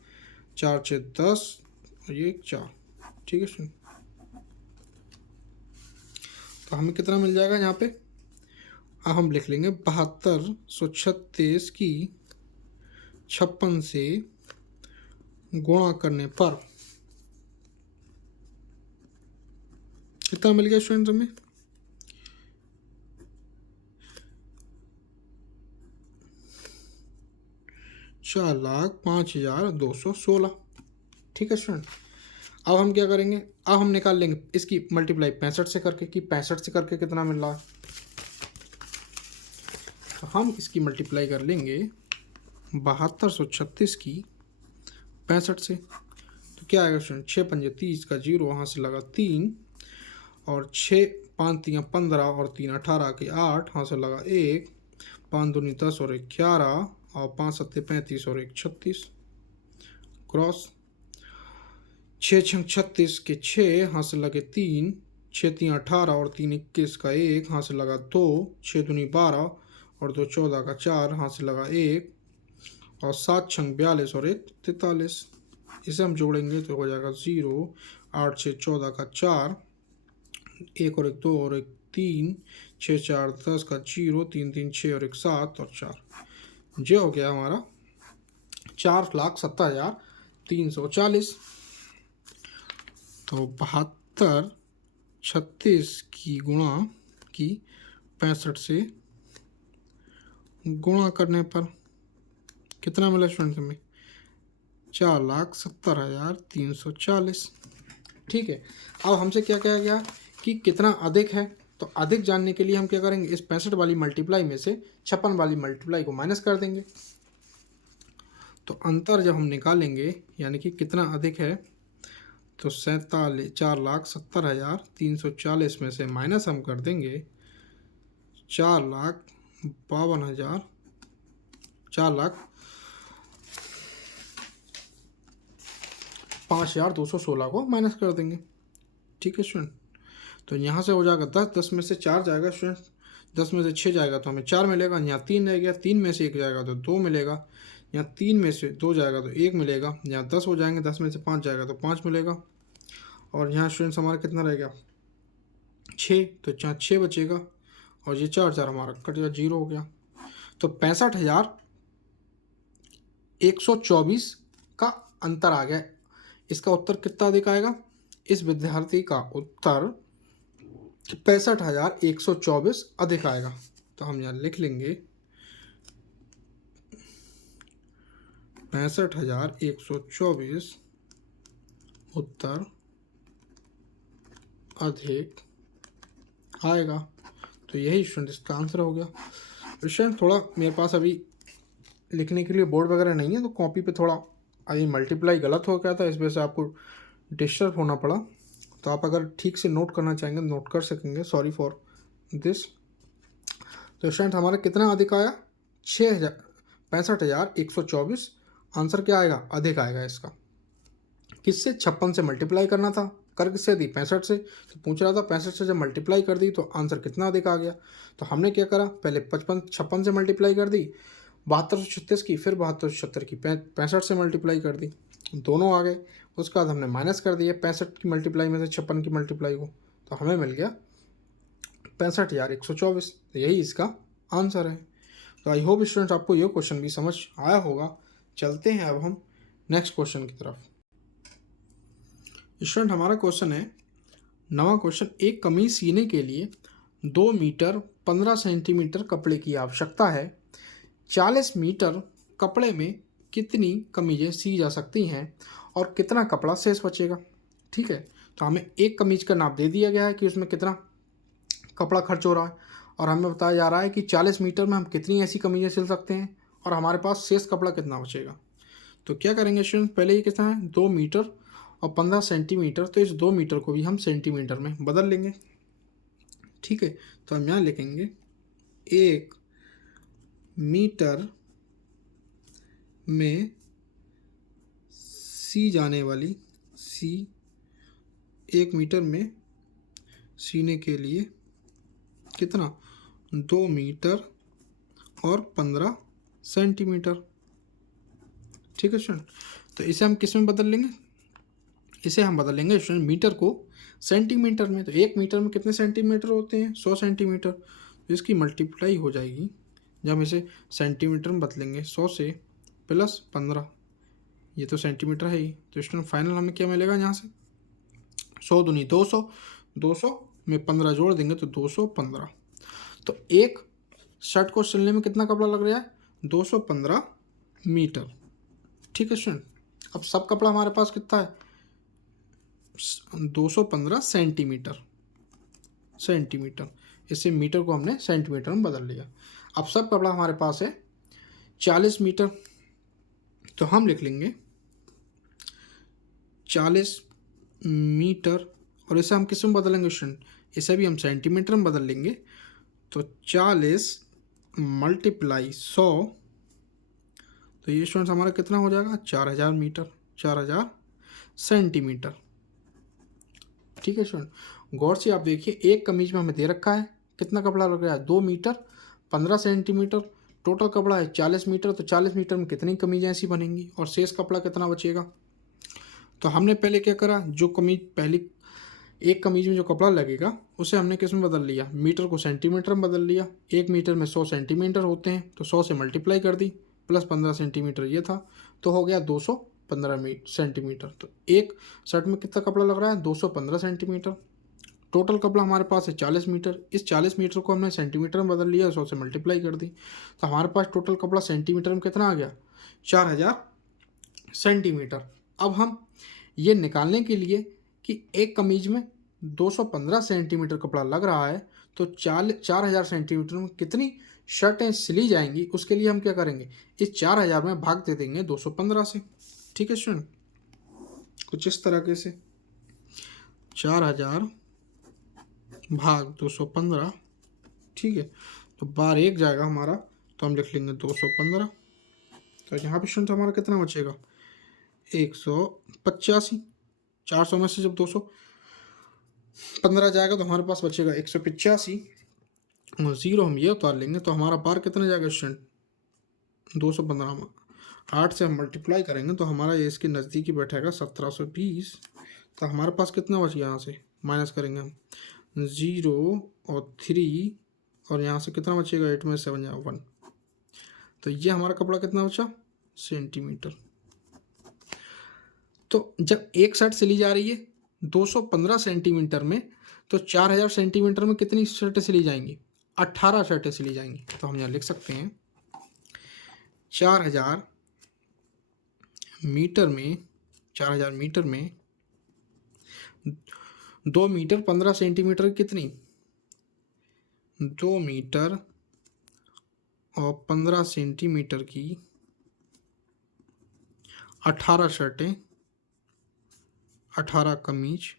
4 6 10 और ये 4। ठीक है स्टूडेंट, तो हमें कितना मिल जाएगा यहाँ पे, अब हम लिख लेंगे 7236 की 56 से गुणा करने पर कितना मिल गया स्टूडेंट हमें, 4,05,216। ठीक है स्टूडेंट, अब हम क्या करेंगे, अब हम निकाल लेंगे इसकी मल्टीप्लाई 65 से करके कि 65 से करके कितना मिल रहा है। तो हम इसकी मल्टीप्लाई कर लेंगे 7236 की 65 से, तो क्या आएगा स्टूडेंट, 6 पंजे 30 का 0, वहाँ से लगा 3 और 6 5 3 15 और 3 18 के 8, यहाँ से लगा 1, 5 दूनी 10 और 11 और 5 7 35 और 1 36 क्रॉस, 6 छंग 36 के 6, यहाँ से लगे 3, 6 3 18 और 3 21 का 1, यहाँ से लगा 2, 6 दूनी 12 और 2 14 का 4, यहाँ से लगा 1 और 7 छंग 42 और 1 43। इसे हम जोड़ेंगे तो हो जाएगा 0 8 6 14 का 4, 1 और 1 2 और 1 3, 6 4 10 का 0, 3 3 6 और 1 7 और 4। ये हो गया हमारा 4,70,340। तो 7236 की गुणा की 65 से गुणा करने पर कितना मिला स्टूडेंट हमें, 4,70,340। ठीक है, अब हमसे क्या कहा गया कि कितना अधिक है, तो अधिक जानने के लिए हम क्या करेंगे, इस 65 वाली मल्टीप्लाई में से 56 वाली मल्टीप्लाई को माइनस कर देंगे। तो अंतर जब हम निकालेंगे यानी कि कितना अधिक है, तो 4,70,340 में से माइनस हम कर देंगे 4,05,216 को माइनस कर देंगे। ठीक है स्टूडेंट, तो यहाँ से हो जाएगा 10, 10 में से 4 जाएगा स्टूडेंट, 10 में से 6 जाएगा तो हमें 4 मिलेगा, यहाँ 3 रह गया, 3 में से 1 जाएगा तो 2 मिलेगा, यहाँ 3 में से 2 जाएगा तो 1 मिलेगा, यहाँ 10 हो जाएंगे, 10 में से 5 जाएगा तो 5 मिलेगा, और यहाँ स्टूडेंट्स हमारा कितना रह गया 6, तो यहाँ 6 बचेगा और ये 4 4 हमारा कट गया, 0 हो गया। तो 65,124 का अंतर आ गया। इसका उत्तर कितना अधिक आएगा, इस विद्यार्थी का उत्तर 65,124 अधिक आएगा। तो हम यहाँ लिख लेंगे 65,124 उत्तर अधिक आएगा। तो यही स्टूडेंट इसका आंसर हो गया। स्टूडेंट थोड़ा मेरे पास अभी लिखने के लिए बोर्ड वगैरह नहीं है, तो कॉपी पे थोड़ा अभी मल्टीप्लाई गलत हो गया था, इस वजह से आपको डिस्टर्ब होना पड़ा। तो आप अगर ठीक से नोट करना चाहेंगे नोट कर सकेंगे, सॉरी फॉर दिस। तो स्टूडेंट हमारा कितना अधिक आया, 65,124। आंसर क्या आएगा, अधिक आएगा इसका। किससे, 56 से मल्टीप्लाई करना था, कर किससे दी, 65 से। तो पूछ रहा था 65 से जब मल्टीप्लाई कर दी तो आंसर कितना अधिक आ गया। तो हमने क्या करा, पहले 56 से मल्टीप्लाई कर दी, 7236 की, फिर 7276 की 65 से मल्टीप्लाई कर दी, दोनों आ गए। उसके बाद हमने माइनस कर दिया 65 की मल्टीप्लाई में से 56 की मल्टीप्लाई को, तो हमें मिल गया 65,124। तो यही इसका आंसर है। तो आई होप स्टूडेंट्स आपको ये क्वेश्चन भी समझ आया होगा। चलते हैं अब हम नेक्स्ट क्वेश्चन की तरफ। स्टूडेंट हमारा क्वेश्चन है, नवा क्वेश्चन, एक कमीज सीने के लिए 2 मीटर 15 सेंटीमीटर कपड़े की आवश्यकता है। 40 मीटर कपड़े में कितनी कमीजें सी जा सकती हैं और कितना कपड़ा शेष बचेगा। ठीक है, तो हमें एक कमीज का नाप दे दिया गया है कि उसमें कितना कपड़ा खर्च हो रहा है, और हमें बताया जा रहा है कि 40 मीटर में हम कितनी ऐसी कमीजें सिल सकते हैं और हमारे पास शेष कपड़ा कितना बचेगा। तो क्या करेंगे स्टूडेंट, पहले ये कितना है 2 मीटर और 15 सेंटीमीटर, तो इस 2 मीटर को भी हम सेंटीमीटर में बदल लेंगे। ठीक है, तो हम यहाँ लिखेंगे 1 मीटर में सी जाने वाली, 1 मीटर में सीने के लिए कितना, 2 मीटर और 15 सेंटीमीटर। ठीक है स्टूडेंट, तो इसे हम किस में बदल लेंगे, इसे हम बदल लेंगे स्टूडेंट मीटर को सेंटीमीटर में। तो 1 मीटर में कितने सेंटीमीटर होते हैं, 100 सेंटीमीटर। तो इसकी मल्टीप्लाई हो जाएगी, जब हम इसे सेंटीमीटर में बदलेंगे 100 से प्लस 15, ये तो सेंटीमीटर है ही। तो स्टूडेंट फाइनल हमें क्या मिलेगा, यहाँ से 100 दूनी 200, 200 में 15 जोड़ देंगे तो 215। तो एक शर्ट को सिलने में कितना कपड़ा लग रहा है, 215 मीटर। ठीक है स्टूडेंट, अब सब कपड़ा हमारे पास कितना है, 215 सेंटीमीटर। इससे मीटर को हमने सेंटीमीटर में बदल लिया। अब सब कपड़ा हमारे पास है 40 मीटर, तो हम लिख लेंगे 40 मीटर, और इसे हम किस में बदलेंगे स्टूडेंट, इसे भी हम सेंटीमीटर में बदल लेंगे। तो 40 मल्टीप्लाई 100, तो ये स्टूडेंट हमारा कितना हो जाएगा, 4000 मीटर, 4000 सेंटीमीटर। ठीक है स्टूडेंट, गौर से आप देखिए, एक कमीज में हमें दे रखा है कितना कपड़ा लग रहा है, 2 मीटर 15 सेंटीमीटर, टोटल कपड़ा है 40 मीटर। तो 40 मीटर में कितनी कमीजें ऐसी बनेंगी और शेष कपड़ा कितना बचेगा। तो हमने पहले क्या करा, जो कमीज पहली एक कमीज में जो कपड़ा लगेगा उसे हमने किस में बदल लिया, मीटर को सेंटीमीटर में बदल लिया। 1 मीटर में 100 सेंटीमीटर होते हैं, तो 100 से मल्टीप्लाई कर दी, प्लस 15 सेंटीमीटर ये था, तो हो गया 215 सेंटीमीटर। तो एक शर्ट में कितना कपड़ा लग रहा है, 215 सेंटीमीटर। टोटल कपड़ा हमारे पास है 40 मीटर, इस 40 मीटर को हमने सेंटीमीटर में बदल लिया, 100 से मल्टीप्लाई कर दी, तो हमारे पास टोटल कपड़ा सेंटीमीटर में कितना आ गया, 4000 सेंटीमीटर। अब हम ये निकालने के लिए कि एक कमीज में 215 सेंटीमीटर कपड़ा लग रहा है, तो 4000 सेंटीमीटर में कितनी शर्टें सिली जाएंगी, उसके लिए हम क्या करेंगे, इस 4000 में भाग दे देंगे 215 से। ठीक है स्टूडेंट, कुछ इस तरीके से 4000 भाग 215। ठीक है, तो बार एक जाएगा हमारा, तो हम लिख लेंगे 215। तो यहाँ पे स्टूडेंट हमारा कितना बचेगा, 185। 400 में से जब 215 जाएगा तो हमारे पास बचेगा 185, और ज़ीरो हम ये उतार लेंगे, तो हमारा बार कितना जाएगा स्टूडेंट, 215 में 8 से हम मल्टीप्लाई करेंगे तो हमारा ये इसके नज़दीकी बैठेगा 1720। तो हमारे पास कितना बच गया, यहाँ से माइनस करेंगे हम 0 और 3, और यहाँ से कितना बचेगा, 8 में 7 या 1। तो ये हमारा कपड़ा कितना बचा, सेंटीमीटर। तो जब एक शर्ट सिली जा रही है 215 सेंटीमीटर में, तो 4000 सेंटीमीटर में कितनी शर्टें सिली जाएंगी, 18 शर्टें सिली जाएंगी। तो हम यहाँ लिख सकते हैं 4000 मीटर में 2 मीटर 15 सेंटीमीटर कितनी, 2 मीटर और 15 सेंटीमीटर की 18 शर्टें, 18 कमीज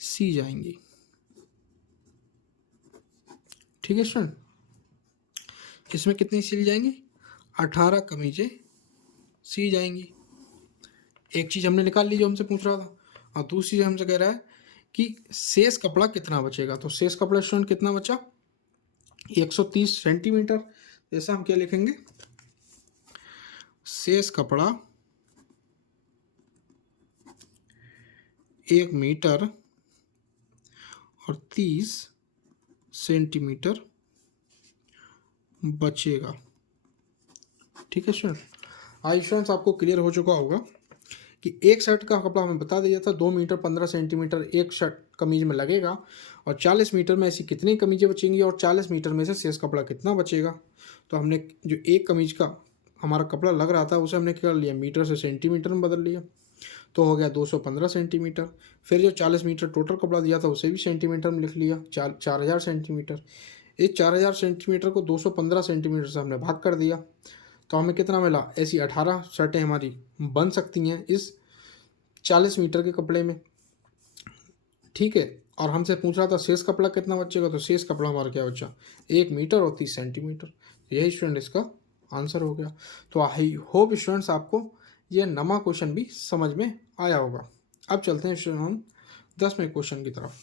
सी जाएंगी। ठीक है स्टूडेंट, इसमें कितनी सिल जाएंगी, 18 कमीजें सी जाएंगी। एक चीज़ हमने निकाल ली जो हमसे पूछ रहा था, और दूसरी चीज़ हमसे कह रहा है कि शेष कपड़ा कितना बचेगा। तो शेष कपड़ा स्टूडेंट कितना बचा, 130 सेंटीमीटर। ऐसा हम क्या लिखेंगे, शेष कपड़ा 1 मीटर और 30 सेंटीमीटर बचेगा। ठीक है स्टूडेंट, आई स्टूडेंट्स आपको क्लियर हो चुका होगा कि एक शर्ट का कपड़ा हमें बता दिया था 2 मीटर 15 सेंटीमीटर एक शर्ट कमीज में लगेगा, और 40 मीटर में ऐसी कितनी कमीजें बचेंगी और 40 मीटर में से शेष कपड़ा कितना बचेगा। तो हमने जो एक कमीज का हमारा कपड़ा लग रहा था उसे हमने क्या कर लिया, मीटर से सेंटीमीटर में बदल लिया, तो हो गया 215 सेंटीमीटर। फिर जो 40 मीटर टोटल कपड़ा दिया था उसे भी सेंटीमीटर में लिख लिया, 4000 सेंटीमीटर। इस 4000 सेंटीमीटर को 215 सेंटीमीटर से हमने भाग कर दिया, तो हमें कितना मिला, ऐसी 18 शर्टें हमारी बन सकती हैं इस 40 मीटर के कपड़े में। ठीक है, और हमसे पूछ रहा था शेष कपड़ा कितना बचेगा, तो शेष कपड़ा हमारा क्या बचा, 1 मीटर और 30 सेंटीमीटर। यही स्टूडेंट इसका आंसर हो गया। तो आई होप स्टूडेंट्स आपको ये नमा क्वेश्चन भी समझ में आया होगा। अब चलते हैं स्टूडेंट हम 10वें क्वेश्चन की तरफ।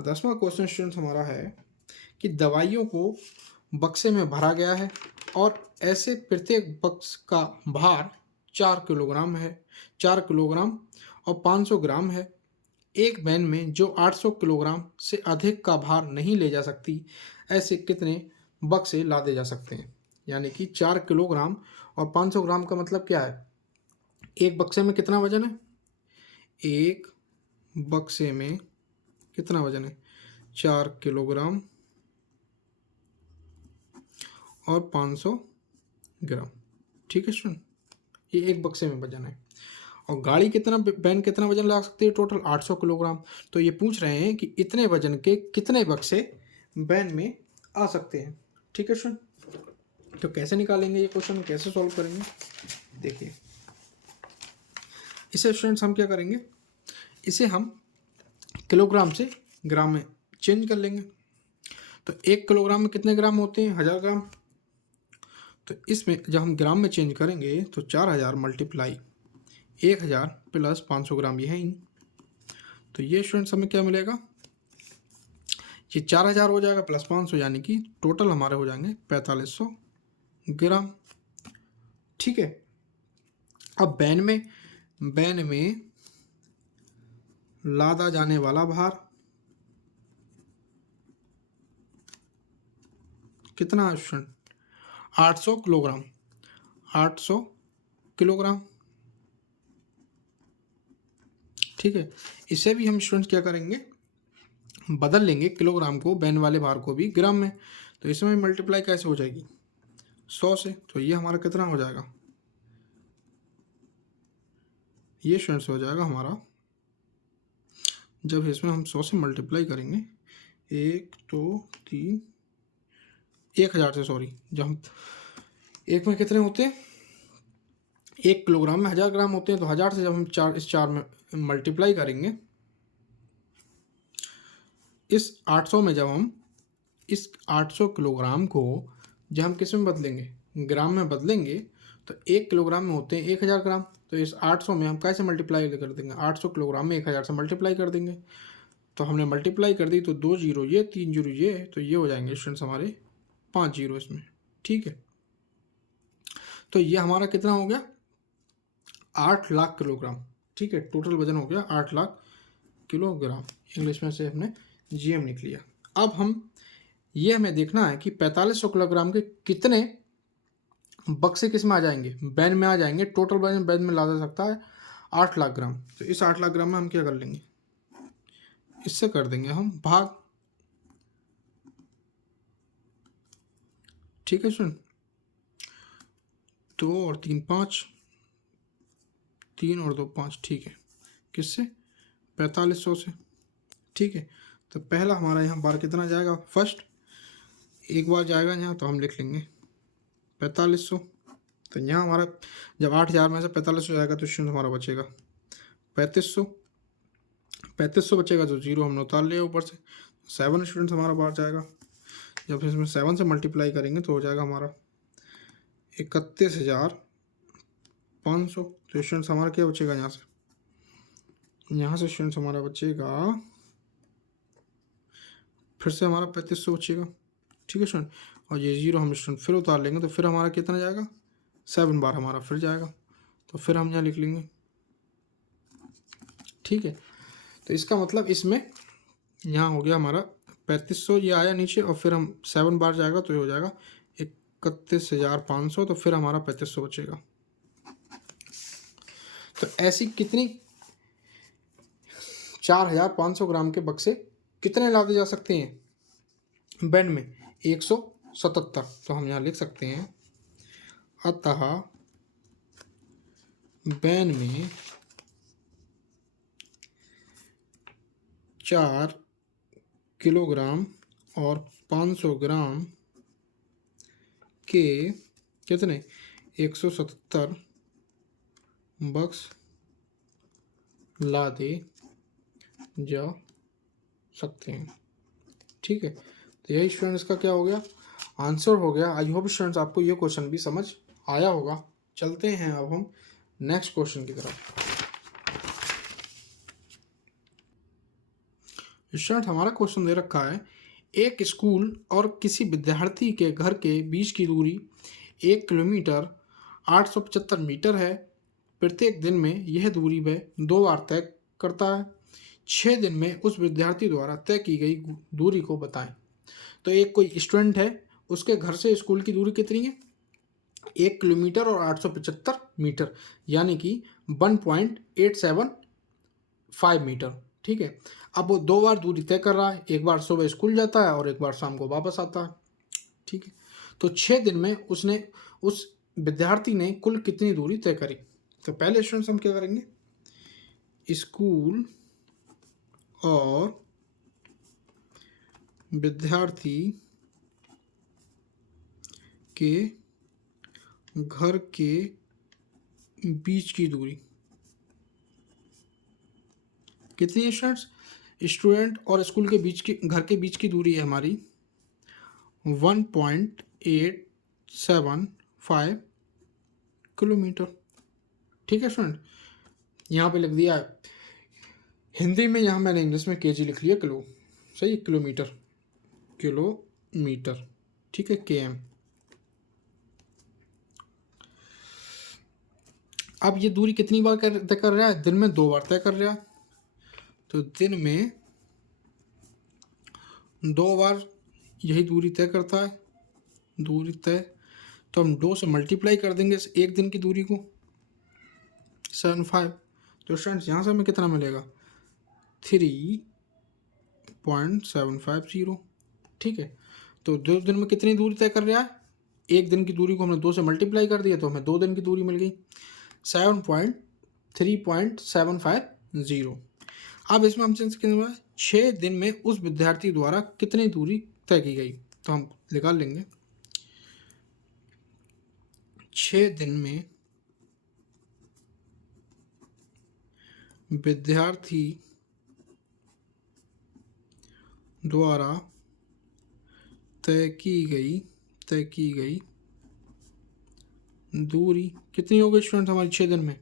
10वां क्वेश्चन स्टूडेंट हमारा है कि दवाइयों को बक्से में भरा गया है और ऐसे प्रत्येक बक्स का भार 4 किलोग्राम है, 4 किलोग्राम और 500 ग्राम है। एक वैन में जो 800 किलोग्राम से अधिक का भार नहीं ले जा सकती, ऐसे कितने बक्से लादे जा सकते हैं। यानी कि 4 किलोग्राम और 500 ग्राम का मतलब क्या है, एक बक्से में कितना वजन है, एक बक्से में कितना वजन है, 4 किलोग्राम और 500 ग्राम। ठीक है स्टूडेंट, ये एक बक्से में वजन है। और गाड़ी कितना, वैन कितना वजन ला सकती है, टोटल 800 किलोग्राम। तो ये पूछ रहे हैं कि इतने वजन के कितने बक्से वैन में आ सकते हैं। ठीक है स्टूडेंट, तो कैसे निकालेंगे ये क्वेश्चन, कैसे सॉल्व करेंगे, देखिए इसे स्टूडेंट्स हम क्या करेंगे, इसे हम किलोग्राम से ग्राम में चेंज कर लेंगे। तो 1 किलोग्राम में कितने ग्राम होते हैं, 1000 ग्राम। तो इसमें जब हम ग्राम में चेंज करेंगे तो 4000 मल्टीप्लाई 1000 प्लस 500 ग्राम, ये है इन। तो ये स्टूडेंट्स हमें क्या मिलेगा, ये 4000 हो जाएगा प्लस 500, यानी कि टोटल हमारे हो जाएंगे 4500 ग्राम। ठीक है, अब वैन में लादा जाने वाला भार कितना है स्टूडेंट, 800 किलोग्राम, 800 किलोग्राम। ठीक है, इसे भी हम स्टूडेंट्स क्या करेंगे, बदल लेंगे किलोग्राम को, वैन वाले भार को भी ग्राम में। तो इसमें मल्टीप्लाई कैसे हो जाएगी, 100 से। तो ये हमारा कितना हो जाएगा, ये स्टूडेंट्स हो जाएगा हमारा, जब इसमें हम 100 से मल्टीप्लाई करेंगे, 1 2 3 1000 से, सॉरी, जब हम एक में कितने होते हैं, 1 किलोग्राम में 1000 ग्राम होते हैं, तो 1000 से जब हम इस चार में मल्टीप्लाई करेंगे, इस 800 में जब हम इस 800 किलोग्राम को जब हम किस में बदलेंगे, ग्राम में बदलेंगे, तो 1 किलोग्राम में होते हैं 1000 ग्राम। तो इस 800 में हम कैसे मल्टीप्लाई कर देंगे, 800 किलोग्राम में 1000 से मल्टीप्लाई कर देंगे। तो हमने मल्टीप्लाई कर दी, तो 2 जीरो ये, 3 जीरो ये, तो ये हो जाएंगे स्टूडेंट्स हमारे 5 जीरो इसमें। ठीक है, तो ये हमारा कितना हो गया, 8 लाख किलोग्राम। ठीक है, टोटल वजन हो गया 8 लाख किलोग्राम। इंग्लिश में से हमने जीएम लिख लिया। अब ये हमें देखना है कि 4500 किलोग्राम के कितने बक्से किस में आ जाएंगे, वैन में आ जाएंगे। टोटल वजन वैन में ला जा सकता है 8 लाख ग्राम। तो इस 8 लाख ग्राम में हम क्या कर लेंगे, इससे कर देंगे हम भाग। ठीक है सुन, 2 और 3 5, 3 और 2 5। ठीक है, किससे, 4500 से। ठीक है, तो पहला हमारा यहाँ बार कितना जाएगा, फर्स्ट एक बार जाएगा यहाँ, तो हम लिख लेंगे 4500। तो यहाँ हमारा जब 8000 में से 4500 जाएगा तो शून्य हमारा बचेगा 3500। 3500 बचेगा तो जीरो हमने उतार लिया ऊपर से। 7 स्टूडेंट्स हमारा बाहर जाएगा, जब इसमें 7 से मल्टीप्लाई करेंगे तो हो जाएगा हमारा 31500। तो स्टूडेंट्स हमारा क्या बचेगा, यहाँ से स्टूडेंट्स हमारा बचेगा, फिर से हमारा 3500 बचेगा। ठीक है स्टूडेंट। और ये 0 हम स्टूडेंट फिर उतार लेंगे तो फिर हमारा कितना जाएगा, 7 बार हमारा फिर जाएगा, तो फिर हम यहाँ लिख लेंगे। ठीक है, तो इसका मतलब इसमें यहाँ हो गया हमारा 3500, ये आया नीचे, और फिर हम 7 बार जाएगा तो ये हो जाएगा 31,500, तो फिर हमारा 3500 बचेगा। तो ऐसी कितनी 4,500 ग्राम के बक्से कितने लादे जा सकते हैं बैंड में, 177। तो हम यहाँ लिख सकते हैं, अतः बैंड में 4 किलोग्राम और 500 ग्राम के कितने 177 बक्स लादे जा सकते हैं। ठीक है, तो यही स्टूडेंट्स का क्या हो गया, आंसर हो गया। आई होप स्टूडेंट्स आपको ये क्वेश्चन भी समझ आया होगा। चलते हैं अब हम नेक्स्ट क्वेश्चन की तरफ। स्टूडेंट हमारा क्वेश्चन दे रखा है, एक स्कूल और किसी विद्यार्थी के घर के बीच की दूरी 1 किलोमीटर 875 मीटर है। प्रत्येक दिन में यह दूरी वह 2 बार तय करता है। 6 दिन में उस विद्यार्थी द्वारा तय की गई दूरी को बताएं। तो एक कोई स्टूडेंट है, उसके घर से स्कूल की दूरी कितनी है, 1 किलोमीटर और 875 मीटर, यानी कि 1.875 मीटर। ठीक है, अब वो 2 बार दूरी तय कर रहा है, एक बार सुबह स्कूल जाता है और एक बार शाम को वापस आता है। ठीक है, तो 6 दिन में उसने उस विद्यार्थी ने कुल कितनी दूरी तय करी। तो पहले स्टूडेंट्स हम क्या करेंगे, स्कूल और विद्यार्थी के घर के बीच की दूरी कितनी है स्टूडेंट्स, स्टूडेंट और स्कूल के बीच की, घर के बीच की दूरी है हमारी 1.875 किलोमीटर। ठीक है स्टूडेंट, यहाँ पे लिख दिया है हिंदी में, यहाँ मैंने इंग्लिश में केजी लिख लिया, किलो, सही, किलोमीटर, किलोमीटर। ठीक है, केएम। अब ये दूरी कितनी बार तय कर रहा है, दिन में 2 बार तय कर रहा है। तो दिन में 2 बार यही दूरी तय करता है, दूरी तय, तो हम 2 से मल्टीप्लाई कर देंगे इस एक दिन की दूरी को, 75। तो स्टूडेंट्स यहाँ से हमें कितना मिलेगा, 3.750। ठीक है, तो 2 दिन में कितनी दूरी तय कर रहा है, एक दिन की दूरी को हमने 2 से मल्टीप्लाई कर दिया तो हमें 2 दिन की दूरी मिल गई, 3.750। अब इसमें हमसे 6 दिन में उस विद्यार्थी द्वारा कितनी दूरी तय की गई, तो हम निकाल लेंगे, 6 दिन में विद्यार्थी द्वारा तय की गई दूरी कितनी हो गई स्टूडेंट हमारी 6 दिन में,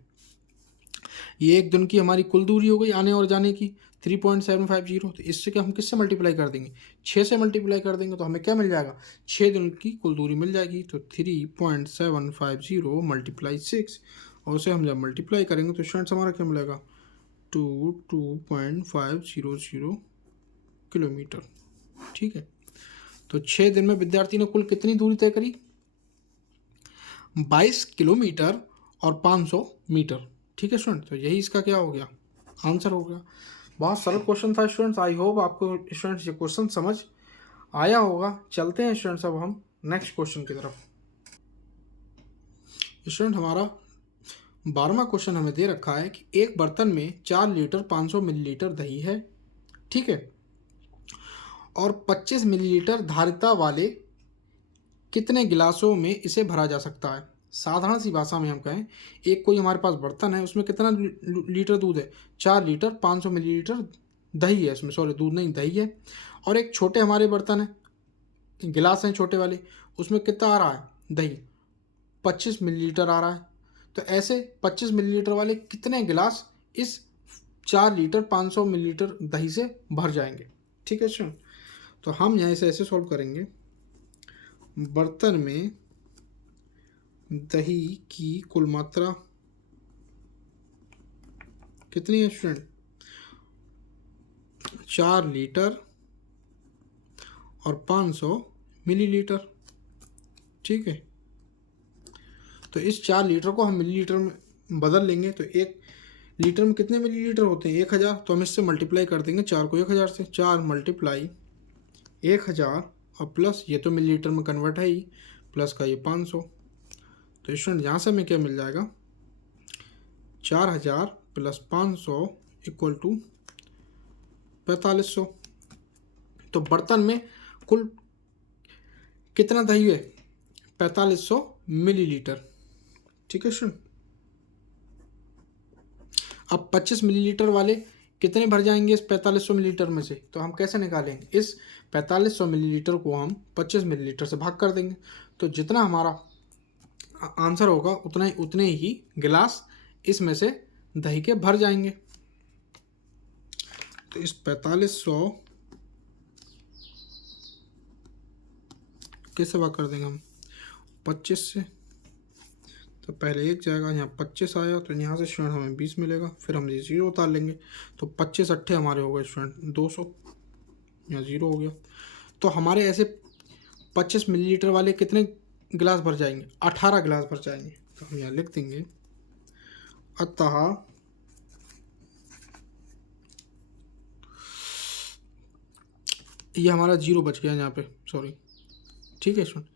ये एक दिन की हमारी कुल दूरी हो गई आने और जाने की 3.750। तो इससे क्या हम किससे मल्टीप्लाई कर देंगे, 6 से मल्टीप्लाई कर देंगे तो हमें क्या मिल जाएगा, 6 दिन की कुल दूरी मिल जाएगी। तो 3.750 मल्टीप्लाई 6, और उसे हम जब मल्टीप्लाई करेंगे तो स्टूडेंट्स हमारा क्या मिलेगा, 2.500 किलोमीटर। ठीक है, तो 6 दिन में विद्यार्थी ने कुल कितनी दूरी तय करी, 22 किलोमीटर और 500 मीटर। ठीक है स्टूडेंट, तो यही इसका क्या हो गया, आंसर हो गया। बहुत सरल क्वेश्चन था स्टूडेंट्स। आई होप आपको स्टूडेंट्स ये क्वेश्चन समझ आया होगा। चलते हैं स्टूडेंट्स अब हम नेक्स्ट क्वेश्चन की तरफ। स्टूडेंट हमारा 12वां क्वेश्चन हमें दे रखा है कि एक बर्तन में 4 लीटर 500 मिलीलीटर दही है। ठीक है, और 25 मिलीलीटर धारिता वाले कितने गिलासों में इसे भरा जा सकता है। साधारण सी भाषा में हम कहें, एक कोई हमारे पास बर्तन है, उसमें कितना लीटर दूध है, 4 लीटर 500 मिलीलीटर दही है, इसमें सॉरी दूध नहीं दही है। और एक छोटे हमारे बर्तन है, गिलास हैं छोटे वाले, उसमें कितना आ रहा है दही, 25 मिलीलीटर आ रहा है। तो ऐसे 25 मिलीलीटर वाले कितने गिलास इस 4 लीटर 500 मिलीलीटर दही से भर जाएंगे। ठीक है स्टूडेंट, तो हम यहाँ से ऐसे सॉल्व करेंगे, बर्तन में दही की कुल मात्रा कितनी है स्टूडेंट? 4 लीटर और 500 मिलीलीटर। ठीक है, तो इस 4 लीटर को हम मिलीलीटर में बदल लेंगे। तो 1 लीटर में कितने मिलीलीटर होते हैं? 1000। तो हम इससे मल्टीप्लाई कर देंगे 4 को 1000 से। 4 मल्टीप्लाई 1000 और प्लस ये तो मिलीलीटर में कन्वर्ट है ही, प्लस का ये 500। तो स्टूडेंट यहाँ से हमें क्या मिल जाएगा? 4000 प्लस 500 इक्वल टू 4500। तो बर्तन में कुल कितना दही है? 4500 मिलीलीटर। ठीक है स्टूडेंट, अब 25 मिलीलीटर वाले कितने भर जाएंगे इस 4500 मिलीलीटर में से? तो हम कैसे निकालेंगे? इस 4500 मिलीलीटर को हम 25 मिलीलीटर से भाग कर देंगे। तो जितना हमारा आंसर होगा उतने ही गिलास इसमें से दही के भर जाएंगे। तो इस 4500 कैसे भाग कर देंगे हम? 25 से। तो पहले 1 जाएगा, यहाँ 25 आया, तो यहाँ से स्टूडेंट हमें 20 मिलेगा। फिर हम ये 0 उतार लेंगे, तो 25 अट्ठे हमारे हो गए स्टूडेंट 200, यहाँ 0 हो गया। तो हमारे ऐसे 25 मिलीलीटर वाले कितने गिलास भर जाएंगे? 18 गिलास भर जाएंगे। तो हम यहाँ लिख देंगे, अतः ये हमारा 0 बच गया यहाँ पे, सॉरी। ठीक है स्टूडेंट,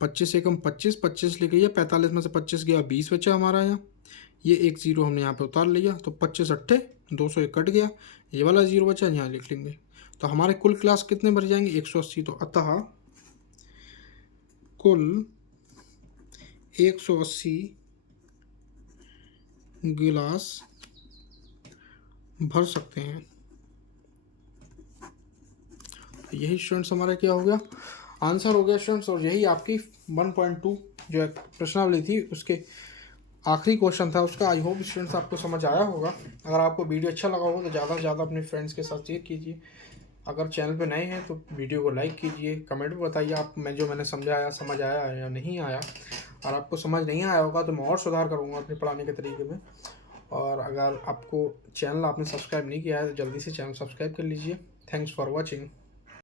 25 से कम 25 लेके गया, 45 में से 25 गया, 20 बचा हमारा यहाँ। ये एक 0 हमने यहाँ पे उतार लिया, तो 25 अट्ठे 200 कट गया, ये वाला 0 बचा, यहाँ लिख लेंगे। तो हमारे कुल गिलास कितने भर जाएंगे? 180। तो अतः कुल 180 गिलास भर सकते हैं। यही स्टूडेंट्स हमारा क्या हो गया? आंसर हो गया स्टूडेंट्स। और यही आपकी 1.2 जो एक प्रश्नावली थी उसके आखिरी क्वेश्चन था उसका। आई होप स्टूडेंट्स आपको समझ आया होगा। अगर आपको वीडियो अच्छा लगा हो तो ज़्यादा से ज़्यादा अपने फ्रेंड्स के साथ शेयर कीजिए। अगर चैनल पे नए हैं तो वीडियो को लाइक कीजिए, कमेंट में बताइए आप मैंने समझाया समझ आया है या नहीं आया। और आपको समझ नहीं आया होगा तो मैं और सुधार करूँगा अपने पढ़ाने के तरीके में। और अगर आपको चैनल आपने सब्सक्राइब नहीं किया है तो जल्दी से चैनल सब्सक्राइब कर लीजिए। Thanks for watching.